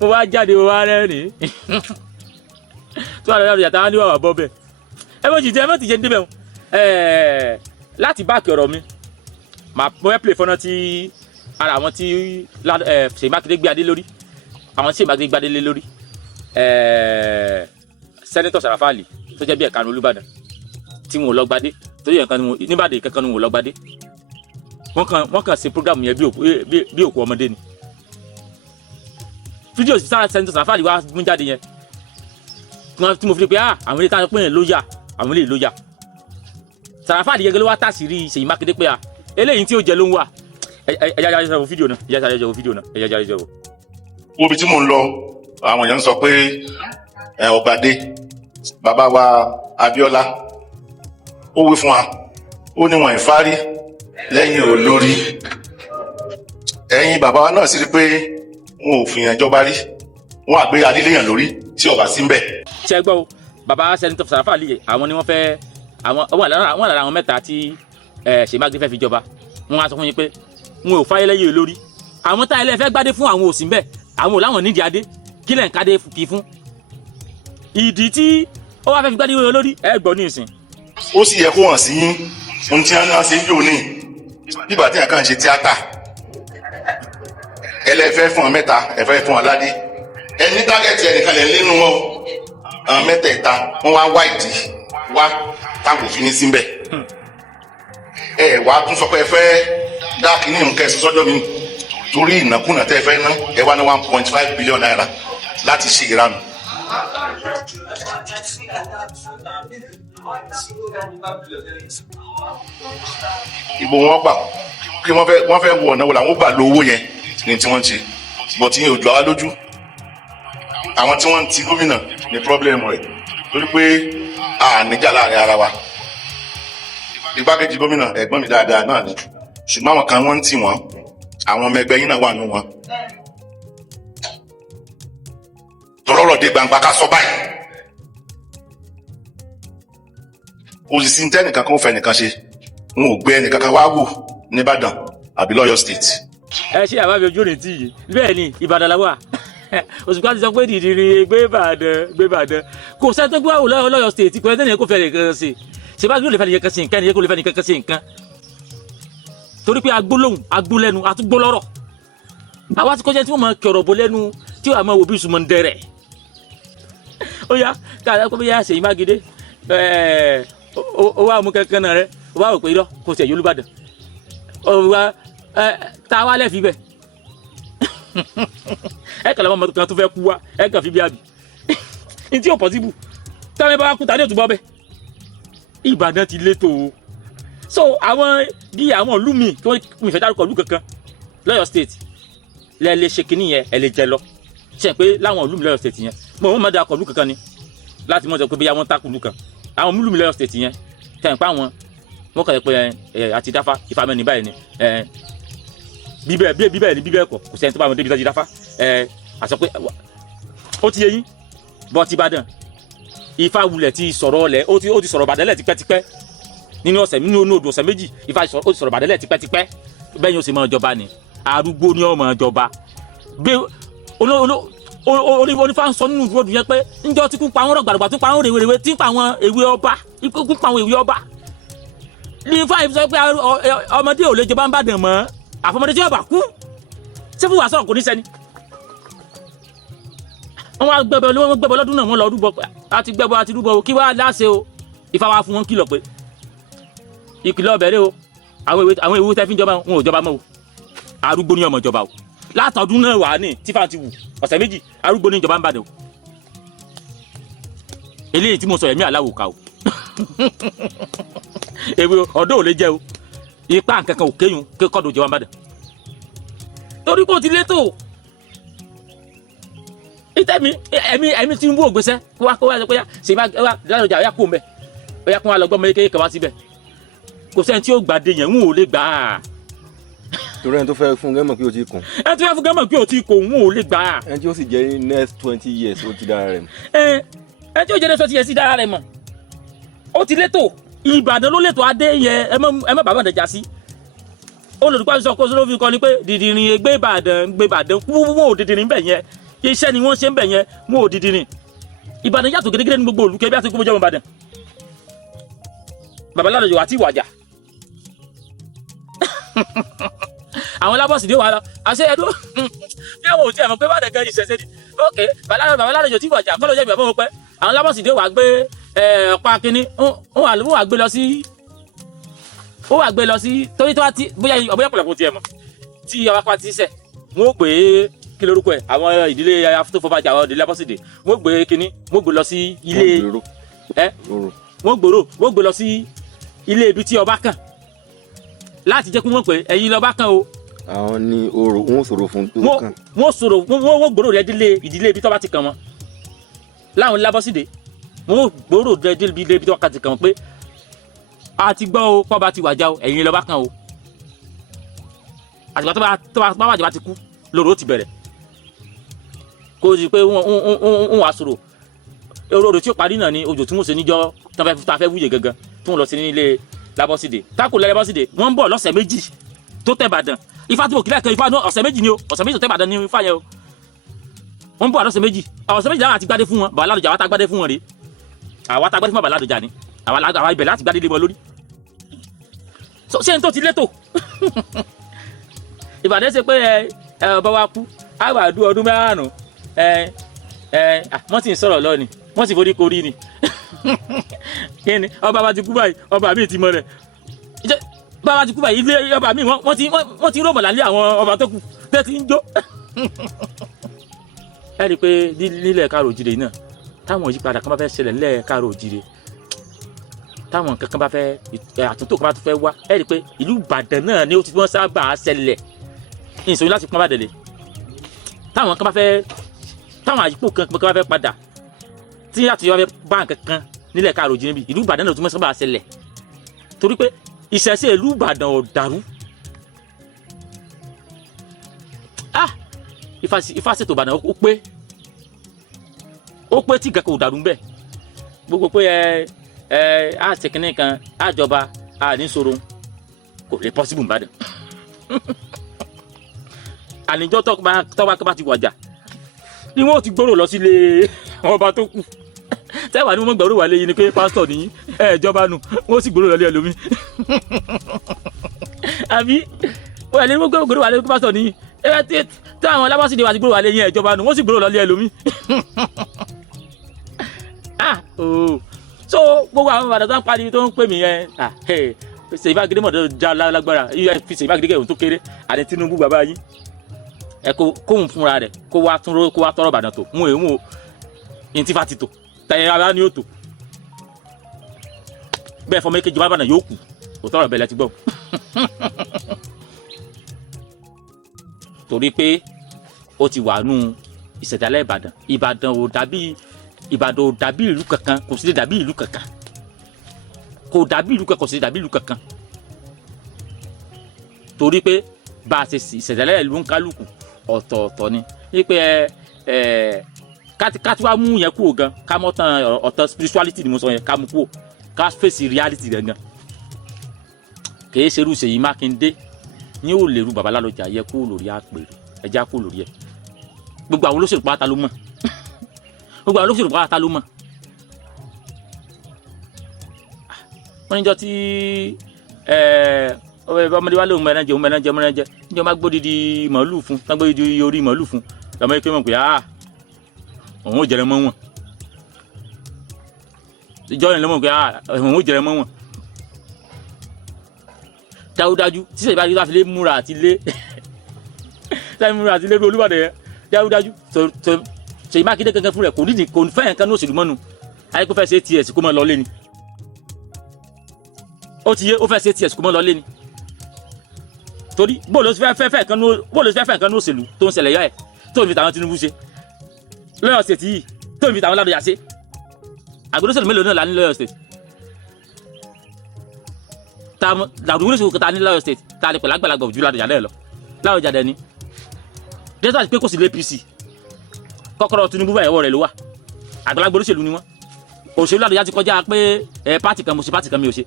mo wá jáde mo wá rẹ́rìn tó wà lọ́dọ̀ yàtọ̀ àwọn oníwàwà bọ́ bẹ́ẹ̀ ẹ mọ̀ ti jẹ́ ń débẹ̀ láti báàkì ọ̀rọ̀ mi mo fẹ́ play fọ́nà tí ara àwọn tí Ṣèyí Mákindé gbé adé lórí àwọn tí Ṣèyí Mákindé gbé adé lé lórí sẹ́nẹ́tọ̀ Sàràfàlì tó jẹ́ bí ẹ̀ka ní Olúbàdàn tí wọn ò lọ gbadé tó yẹ níbàdàn kankan ni wọn ò lọ gbadé wọ́n kàn ṣe program yẹn bí òkú ọmọdé ni fídíò sẹ́nẹ́tọ̀ Sàràfàlì wá mú jáde yẹn tí mo fi pé àwọn ilé táwọn pé yẹn ló yà àwọn ilé ló yà Sàràfàlì gẹ́gẹ́ ló wá tàṣírí Ṣèyí Mákindé pé eléyìí tí ó jẹ ló ń wà ẹ̀yà ìjọba fídíò náà Obi tí mò ń lọ àwọn èèyàn sọ pé Ọbadé bàbá wa Abíọ́lá ó wí fún wa ó ní wọn ìfárí lẹ́yìn olórí ẹ̀yin bàbá wa náà sì rí pé wọn ò fìyàn jọba rí wọn àgbé adíléyàn lórí tí ọba sí ń bẹ. ṣé ẹ gbọ́ o bàbá sẹ́nitọ́ Sàràfàlì àwọn ni wọ́n fẹ́ àwọn lára àwọn mẹ́ta tí Ṣèyí Mákindé fẹ́ fi jọba wọn á sọ fún yín pé wọn ò fáyé lẹ́yìn olórí àwọn táyà ilé fẹ́ gbádé fún àwọn òsì ń bẹ àwọn ò láwọn nídìí adé kí lẹ̀ ń kádé kì í fún ìdí tí ó wá fẹ́ fi gbádé olórí ẹ gbọ́ ní ìsìn. ó sì yẹ kó hàn sí ohun tí wọn ṣe ń jò ní bíbà tí àkàn ṣe tíátà ẹlẹ́fẹ́ fún ọ mẹ́ta ẹ̀fẹ́ fún ọ ládé ẹni tágẹ́tì ẹnìkan lẹ̀ nínú wọn àwọn mẹ́tẹ̀ẹ̀ta wọn wá wá ìdí wá táwọn òfin ní síbẹ̀ ẹ wá tún sọ pé ẹ fẹ́ dá kínní nǹkan ẹ̀sìn sọ́jọ́ mi torí ìnákúnà tẹ́ ẹ fẹ́ ná ẹ wá ní 1.5 billion naira láti ṣe ìranù. ìbò wọn gbà kí wọ́n fẹ́ wọ ọ̀nà wo làwọn gbà lo owó yẹn ní tí wọ́n ń ṣe bọ̀ tí yẹn ò jọ wá lójú àwọn tí wọ́n ń ti gómìnà ní pọ́blẹ́mù rẹ̀ torí pé àníjà láàrin ara wa igbákejì gómìnà ẹ̀gbọ́n mi dáadáa náà ni ṣùgbọ́n àwọn kan wọ́n ń tì wọ́n àwọn ọmọ ẹgbẹ́ yín náà wà nù wọn tọ́lọ́rọ̀ dé gbangba ká sọ báyìí òṣìṣẹ́ ntẹ́nìkan kan ó fẹ́ nìkan ṣe n ò gbé ẹnìkan kan wá wò nìbàdàn àbí lọ́yọ̀ state. ẹ ṣe àbábí ojú rìn tí yìí bẹ́ẹ̀ ni Ìbàdàn la wà Òṣùpá ti sọ pé dìdìrín gbé Ìbàdàn kò sẹ́ni tó gbé wà lọ́yọ̀ state kò sẹ́ni kò fẹ́ nìkan ṣe ṣe bá gbé lè fẹ́ nìkan ṣe nǹkan ẹnìyẹn kò lè fẹ́ nìkan ṣe nǹkan torí pé agbólóhùn agbólẹ́nu àtúgbólọ́rọ̀ àwa ti kọjá tí wọ́n máa kẹ̀rọ̀ bó lẹ́nu tí wọ́n máa wò bí ìsúnmọ́ ń dẹrẹ̀ ó yá káàdá pé bóyá Ṣèyí Mákindé ó wá mú kankan náà rẹ ó wá rò pé irọ́ kò sí ẹ̀yọ́ Olúbàdàn ó wá tá a wá lẹ́ẹ̀fì bẹ́ẹ̀ ẹ kàn lọ́mọ kan tó fẹ́ kú wá ẹ kàn fi bí àbí ní tí ò possible táwọn bá kú tàdé òtúbọ̀ bẹ́ẹ̀ Ìbàdàn ti létò o so àwọn bí àwọn ìlú mi tí wọ́n mi fẹ́ dárúkọ ìlú kankan lọ́yọ̀ state lẹ́ lè ṣe kínní yẹn ẹ lè jẹ lọ ṣe pé láwọn ìlú mi lọ́yọ̀ state yẹn mo máa dárúkọ ìlú kankan ni láti mọ̀ sọ pé bóyá wọ́n takù ìlú kan àwọn ìlú mi lọ́yọ̀ state yẹn tẹ̀ ń pa wọn wọ́n kọ̀ pé àti dáfá ìfàmẹ́ni báyìí ni bíbẹ̀ ni bíbẹ̀ kọ̀ kò sẹ́ni tó bá wọn débi tọ́jú dáfá àṣọ pé ó ti yé yín bọ́ ti Ìbàdàn Ifá wulẹ̀ ti sọ̀rọ̀ ọ̀lẹ̀ ó ti sọ̀rọ̀ Ìbàdàn tipẹ́tipẹ́ nínú odò ọ̀sẹ̀ méjì Ifá ó ti sọ̀rọ̀ Ìbàdàn tipẹ́tipẹ́ bẹ́ẹ̀ ni ó sì máa jọba ni arúgbó ni ó máa jọba onífà ń sọ nínú ìwọ́dù yẹn pé ńjọ́ tí kún pa àwọn ọ̀gbàdùgbà tó pa àwọn rèwerèwe tí ń pa àwọn èwe ọba kún pa àwọn èwe ọba ní Ifá yìí sọ pé ọmọdé ò lè jọba ń bàdàn mọ́ àfọmọdé tí yóò bá kú ṣé fún wàásù kò ní sẹ́ni wọ́n gbẹ́bọ lọ́dún náà wọ́n lọ rúbọ àti gbẹ́bọ àti rúbọ kí wàá láṣẹ o Ifá wa fún wọn kìlọ̀ pé ìkìlọ̀ bẹ̀rẹ̀ o àwọn ewu tẹ́ fi ń jọba wọn ò jọba mọ́ o arúgbó ní ọmọ ìjọba o látọdún náà wà ní tífà ti wù ọ̀sẹ̀ méjì arúgbó ní ìjọba ń bàdàn o eléyìí tí mo sọ ẹ̀mí aláwò ká o èwe ọ̀dọ́ ò lè jẹ́ o ipá nǹkankan ò kéyùn kékọ́dọ̀ ìjọba ń bàdàn torí kò ti létò ìtẹ́mi ẹ̀mí tí ń wú ògbésẹ́ kó wá pé ṣe bá lálọ́jà ọ̀yá kó mbẹ́ ọ̀yá kó wá lọ gbọ́mọ kékeré kan wá síbẹ̀ kò sẹ́ni tí ó gbàdé yẹn ń ò lè gbà á. torí ẹni tó fẹ́ fún gẹ́mọ̀ kí o ti kùn. ẹni tó fẹ́ fún gẹ́mọ̀ kí o ti kùn ń ò lè gbà á. ẹni tí ó sì jẹ́ next 20 years ó ti dára rẹ̀ mọ̀. ẹni tí ó jẹ́ next 20 years ti dára rẹ̀ mọ̀ ó ti létò Ìbàdàn ló létò adé yẹn ẹ má bàbá ọ̀dẹ̀jà sí olùdókòwò sọ kó sọ́dọ̀ fi kọ́ ni pé dìdìrín gbé Ìbàdàn wọ́n ò dìdìrín bẹ̀ yẹn iṣẹ́ ni wọ́n ṣe ń bẹ̀ yẹn wọ́n ò dìdìrín Ìbàdàn yàtọ̀ gédégédé ní gbogbo olùkẹ́ bí a ti kó jẹ́ Ìbàdàn babaláwo àti ìwàjà àwọn lábọ́sì dé wà lọ àṣẹ ẹdún bí àwọn ò tí ẹ̀ mọ̀ pé bá dẹ̀ gẹ́rì ṣẹ̀ṣẹ̀ ni ok babaláwo tí ìwàjà kọ́ ló jẹ́ ìgbà fún wọn pẹ́ àwọn lábọ́sì dé wà gbé ọ̀pá kínní ó wà gbé lọ sí torí tó wá tí bóyá ọ̀pọ̀lọpọ̀ tiẹ̀ mọ̀ tí ọba pa ti sẹ̀ wọ́n ó pè é kí lórúkọ ẹ̀ àwọn ìdílé afúntófọ́bàjà àwọn ìdílé lábọ́sì dé wọ́n gbé kínní wọ́n gbé lọ sí ilé wọ́n gbé lọ sí ilé ibi tí ọba kàn láti jẹ́ kí wọ́n pè ẹ̀yin lọ́ba kan o. àwọn ní orò wọn sọ̀rọ̀ fún tó kàn. wọ́n gbòòrò rẹ̀ ìdílé ibi tó bá ti kàn wọ́n láwọn lábọ́sídé wọ́n gbòòrò rẹ̀ ìdílé ibi tó bá ti kàn wọ́n pé a ti gbọ́ o pọ́ba ti wàjà o ẹ̀yin lọ́ba kan o àtìgbà tó bá wàjà bá ti kú lóru ó ti bẹ̀rẹ̀ kó o sì pé wọ́n wàá sọ̀rọ̀ orò tí ó parí náà ni òjò tí wọ́n ṣe níjọ́ tá a fẹ́ wúyè gangan tí wọ́n lọ sí nílé lábọ́sídé tákò lẹ́ lábọ́sídé wọ́n ń bọ̀ lọ́sẹ̀ méjì tó tẹ̀ Ìbàdàn Ifá tí mo kílẹ̀ kan Ifá náà ọ̀sẹ̀ méjì ni o ọ̀sẹ̀ méjì tó tẹ̀ Ìbàdàn ni Ifá yẹn o wọ́n ń bọ̀ lọ́sẹ̀ méjì láwọn àti gbádé fún wọn Bàbáládòjà àwa tá gbádé fún wọn rèé àwa tá gbádé fún Bàbáládòjà ni àwa ibẹ̀ láti gbádé lé wọn lórí ṣé n tó ti létò Ìbàdàn ṣe pé ọba wa kú àwa dú ọdún márùn-ún wọ́n sì ń sọ̀rọ̀ lọ ni wọ́n sì forí korí ni kíni ọba bá ti kú báyìí ọba mi ti mọ rẹ̀ bá ti kú báyìí ilé ọba mi wọ́n ti rọ̀mọ̀ lálẹ́ àwọn ọba tó kù tẹ́ ti ń jó. ẹ rí i pé nílẹ̀ káàró òjìrè náà táwọn ìyípadà kan bá fẹ́ ṣẹlẹ̀ nílẹ̀ káàró òjìrè táwọn nǹkan kan bá fẹ́ àtúntò kan bá tó fẹ́ wá ẹ rí i pé ìlú Ìbàdàn náà ni ó ti wọ́n sábà ṣẹlẹ̀ ìṣòro láti pọ́n bá dẹ̀lẹ̀ táwọn kan bá fẹ́ táwọn àyípo kan bá fẹ́ padà tí àtúnyọ fẹ́ bá nǹkan kan nílẹ̀ káàró òjìrè bí ìlú Ìbàdàn náà tó mọ́ sábà ṣẹlẹ̀ torí pé ìṣẹ̀ṣe ìlú Ìbàdàn ò dàrú Ifá ṣètò Ìbàdàn ó pé tí nǹkan kan ò dàrú ń bẹ̀ gbogbo pé àṣekínní kan àjọba àníṣòro kò lè pọ́sibù Ìbàdàn àníjọ́ tọ́ba ti wàjà ni wọ́n ti gbòòrò lọ sílé ọba tó kù tẹ́wàá ni wọ́n gbòòrò wà léyìn ni pé pásítọ̀ ní ìjọba nù wọ́n sì gbòòrò lọ lé ẹlòmí àbí wọ́n lè wọ́n gbòòrò wà léyìn pásítọ̀ ní tí àwọn alábọ́sídé wà ti gbòòrò wà léyìn ìjọba nù wọ́n sì gbòòrò lọ lé ẹlòmí. So gbogbo àwọn Ìbàdàn tó ń pariwo tó ń pè mí yẹn Ṣèyí Mákindé mọ̀tò já lágbára fi Ṣèyí Mákindé kẹ̀hún tó kéré àti Tinubu bàbá yín ẹ kóhun fúnra rẹ̀ kó wá tọrọ Ìbàdàn tó mú èémú ntí fa ti tò tẹ̀yẹ ara ni ó tò bẹ́ẹ̀ fọmọ èkejì bàbá náà yóò kù òótọ́ ọ̀rọ̀ bẹ́ẹ̀ lẹ ti gbọ́ torí pé ó ti wà nù ìṣẹ̀dálẹ̀ Ìbàdàn ò dàbí ìlú kankan kò sí lè dàbí ìlú kankan kò dàbí ìlú kankan kò sí lè dàbí ìlú kankan torí pé bá a ṣe ìṣẹ̀dálẹ̀ ìlú ń kálukú ọ̀tọ̀ọ̀tọ̀ ni wípé ká tí wàá mú yẹn kúrò gan ká mọ́ tán ọ̀tọ̀ spirituality ni mo sọ yẹn ká mú kúrò ká fèsì reality gangan kì í ṣerú Ṣèyí Mákindé ní ò lè ru bàbá Ládọjà yẹ kó lórí àpèrè ẹja kó lórí ẹ gbogbo àwọn olóṣèlú pátá ló mọ̀ gbogbo àwọn olóṣèlú pátá ló mọ̀ wọ́n níjọ́ tí ọmọdé wa lóun mẹ́rin jẹ níjọ́ má gbódìdí màálù fún tá gbódìdí orí màálù fún lọ́mọ yìí pé mọ̀ pé òun ò jẹrẹ mọ́ wọn ìjọ yẹn lọ́mọ pé òun ò jẹrẹ mọ́ wọn dájúdájú tí Ṣèyí Mákindé fi lé múra àti lé bí Olúbàdàn yẹn dájúdájú Ṣèyí Mákindé kankan fún rẹ̀ kò nídìí kò fẹ́ nǹkan ní òṣèlú mọ́nu ayé kó fẹ́ ṣe ts kó mọ́ lọ lé ni ó ti yé ó fẹ́ ṣe ts kó mọ́ lọ lé ni torí bóòlù fẹ́ nǹkan ní òṣèlú tó ń ṣẹlẹ̀ yọ ẹ̀ tó ń fi tàwọn Tinubu ṣe lọ́yọ̀ state yìí tó ń fi tàwọn Ládọjà ṣe àgbẹ̀dọ́sọ̀rọ̀ mélòó náà la ní lọ́yọ̀ state làdúgbò ṣòwò kẹta ní lọ́yọ̀ state tá a lè pẹ̀lú àgbàlagbà ojú Ládọjà náà lọ Ládọjà dẹ̀ ni dẹ́sítà pé kò sí lé APC kọ́kọ́rọ́ Tinubu báyìí ọwọ́ rẹ̀ ló wà àgbàlagbà olóṣèlú ni wọ́n òṣèlú Ládọjà ti kọjá pé pátì kan mo ṣe pátì kan mi ò ṣe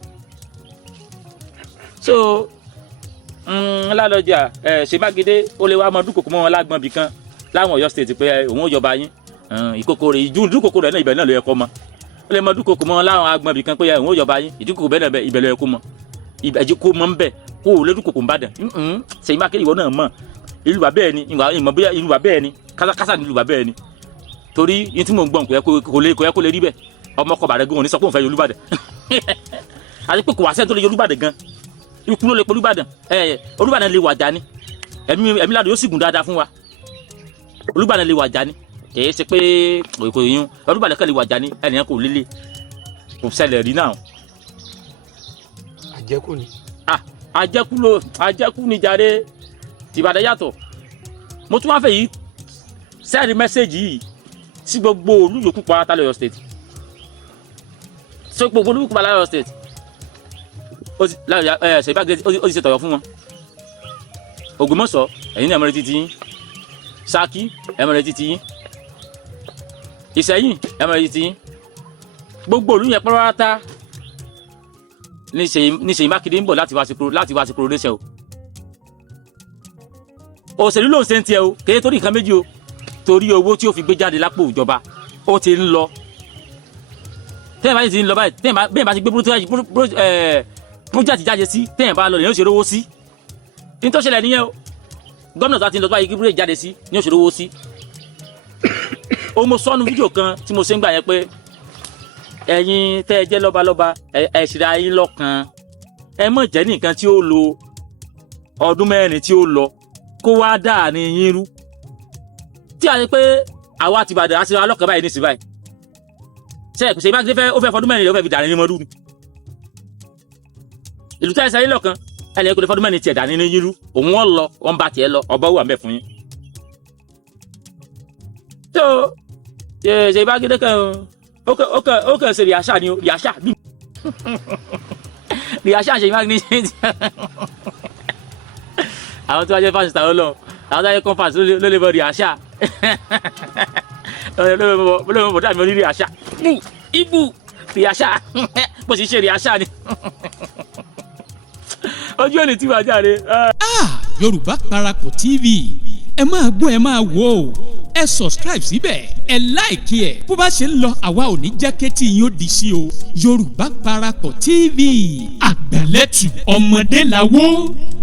so Ládọjà Ṣèyí Mákindé ó lè wá mọ dúkòkò mọ́ wọn lágbọ̀n bì kan láwọn Ọ̀yọ́ state pé òun ò jọba yín ìkòkò rẹ̀ ìdúkòkò rẹ̀ náà ibẹ̀ náà ló yẹ kó mọ ó lè mọ dúkòkò mọ́ láwọn agbọ̀n bì kan pé òun ò jọba yín ìdúkòkò bẹ́ẹ̀ náà ibẹ̀ ló yẹ kó mọ ìbẹ̀jì kó mọ́ ń bẹ̀ kó o lé dúkòkò ń bàdàn Ṣèyí Mákindé ìwọ náà mọ̀ ìlú bàbá ẹ̀ ni ìmọ̀ bóyá ìlú bàbá ẹ̀ ni kásá ni ìlú bàbá ẹ̀ ni torí yín tí mò ń gbọ̀n kò yẹ kó lè rí bẹ́ẹ̀ ọmọ ọkọ̀ bàrẹ̀ gan òní sọ pé òun fẹ́ Olúbàdàn àti pé kò wá sẹ́ni tó lè yọ Olúbàdàn gan ikú ló lè pọ̀ Olúbàdàn Olúbàdàn lè wàjà ni ẹ̀mí ládùn yóò sì gùn dáadáa fún wa Olúbàdàn lè wàjà ni kìí ṣe pé kò yún Olúbàdàn kan lè wàjà ni ẹnìyàn kò lélẹ̀ kò ṣẹlẹ̀ rí náà. àjẹkù ni. àjẹkù ni jàre tìbàdàn yàtọ̀ mo tún wá fẹ́ yìí sẹ́ẹ̀rì mẹ́sẹ̀gì yìí sí gbogbo olúyòkú pátá lọ́yọ̀ state sí gbogbo olúyòkú pátá lọ́yọ̀ state Ṣèyí Mákindé ó ti ṣe tọ̀yọ̀ fún wọn Ògbómọ̀ṣọ́ ẹ̀yin ní ẹ̀mọ́rẹ́ títí yín Ṣakí ẹ̀mọ́rẹ́ títí yín Ìṣẹ̀yìn ẹ̀mọ́rẹ́ títí yín gbogbo olú yẹn pátá ní Ṣèyí Mákindé ń bọ̀ láti wá sí coronation o òṣèlú ló ń ṣe ń tiẹ̀ o kéde torí nǹkan méjì o torí owó tí ó fi gbé jáde lápò ìjọba ó ti ń lọ tẹ́yìn bá ti ń lọ báyìí bẹ́ẹ̀ bá ti gbé project jáde sí tẹ́yìn bá lọ lè ní òṣèré owó sí ní tó ṣẹlẹ̀ nìyẹn o gómìnà tó ti ń lọ báyìí gbé jáde sí ní òṣèré owó sí o mo sọnù fídíò kan tí mo ṣe ń gbà yẹn pé ẹ̀yin tẹ́ ẹ jẹ́ lọ́balọ́ba ẹ ṣìra yín lọ́kàn ẹ mọ̀ jẹ́ nìkan tí ó lo ọdún mẹ́rin tí ó lọ kó wá dáa ní yín rú tí a ṣe pé àwa ti Ìbàdàn á ṣe ra lọ́kàn báyìí nísìnyí báyìí Ṣèyí Mákindé ó fẹ́ fọdún mẹ́rin ó fẹ́ fi dà ní mọ́rú ni ìlú tẹ́ ẹ ṣe ayé lọ́kàn ẹni kò lè fọdún mẹ́rin tiẹ̀ dà ní yín rú òun wọ́n lọ wọ́n bá tiẹ̀ lọ ọba wà mẹ́ fún yín tó Ṣèyí Mákindé kan ó kàn ṣe rìàṣà ni rìàṣà bí rìàṣà Ṣèyí Mákindé àwọn tó wá jẹ́ fásitì àwọn lọ àwọn tó wá jẹ́ kọ́ńfàsì ló lè bọ̀ rìàṣà ló lè bọ̀ dàbí orí rìàṣà ibù rìàṣà bó sì ṣe rìàṣà ni ojú ẹni tí wàá jáde. Yorùbá Parapọ̀ TV ẹ máa gbọ́ ẹ máa wò ó ẹ subscribe síbẹ̀ ẹ like ẹ bó bá ṣe ń lọ àwa ò ní jẹ́ kétí yín ó di sí o Yorùbá Parapọ̀ TV àgbàlẹ́tù ọmọdé làwọ̀.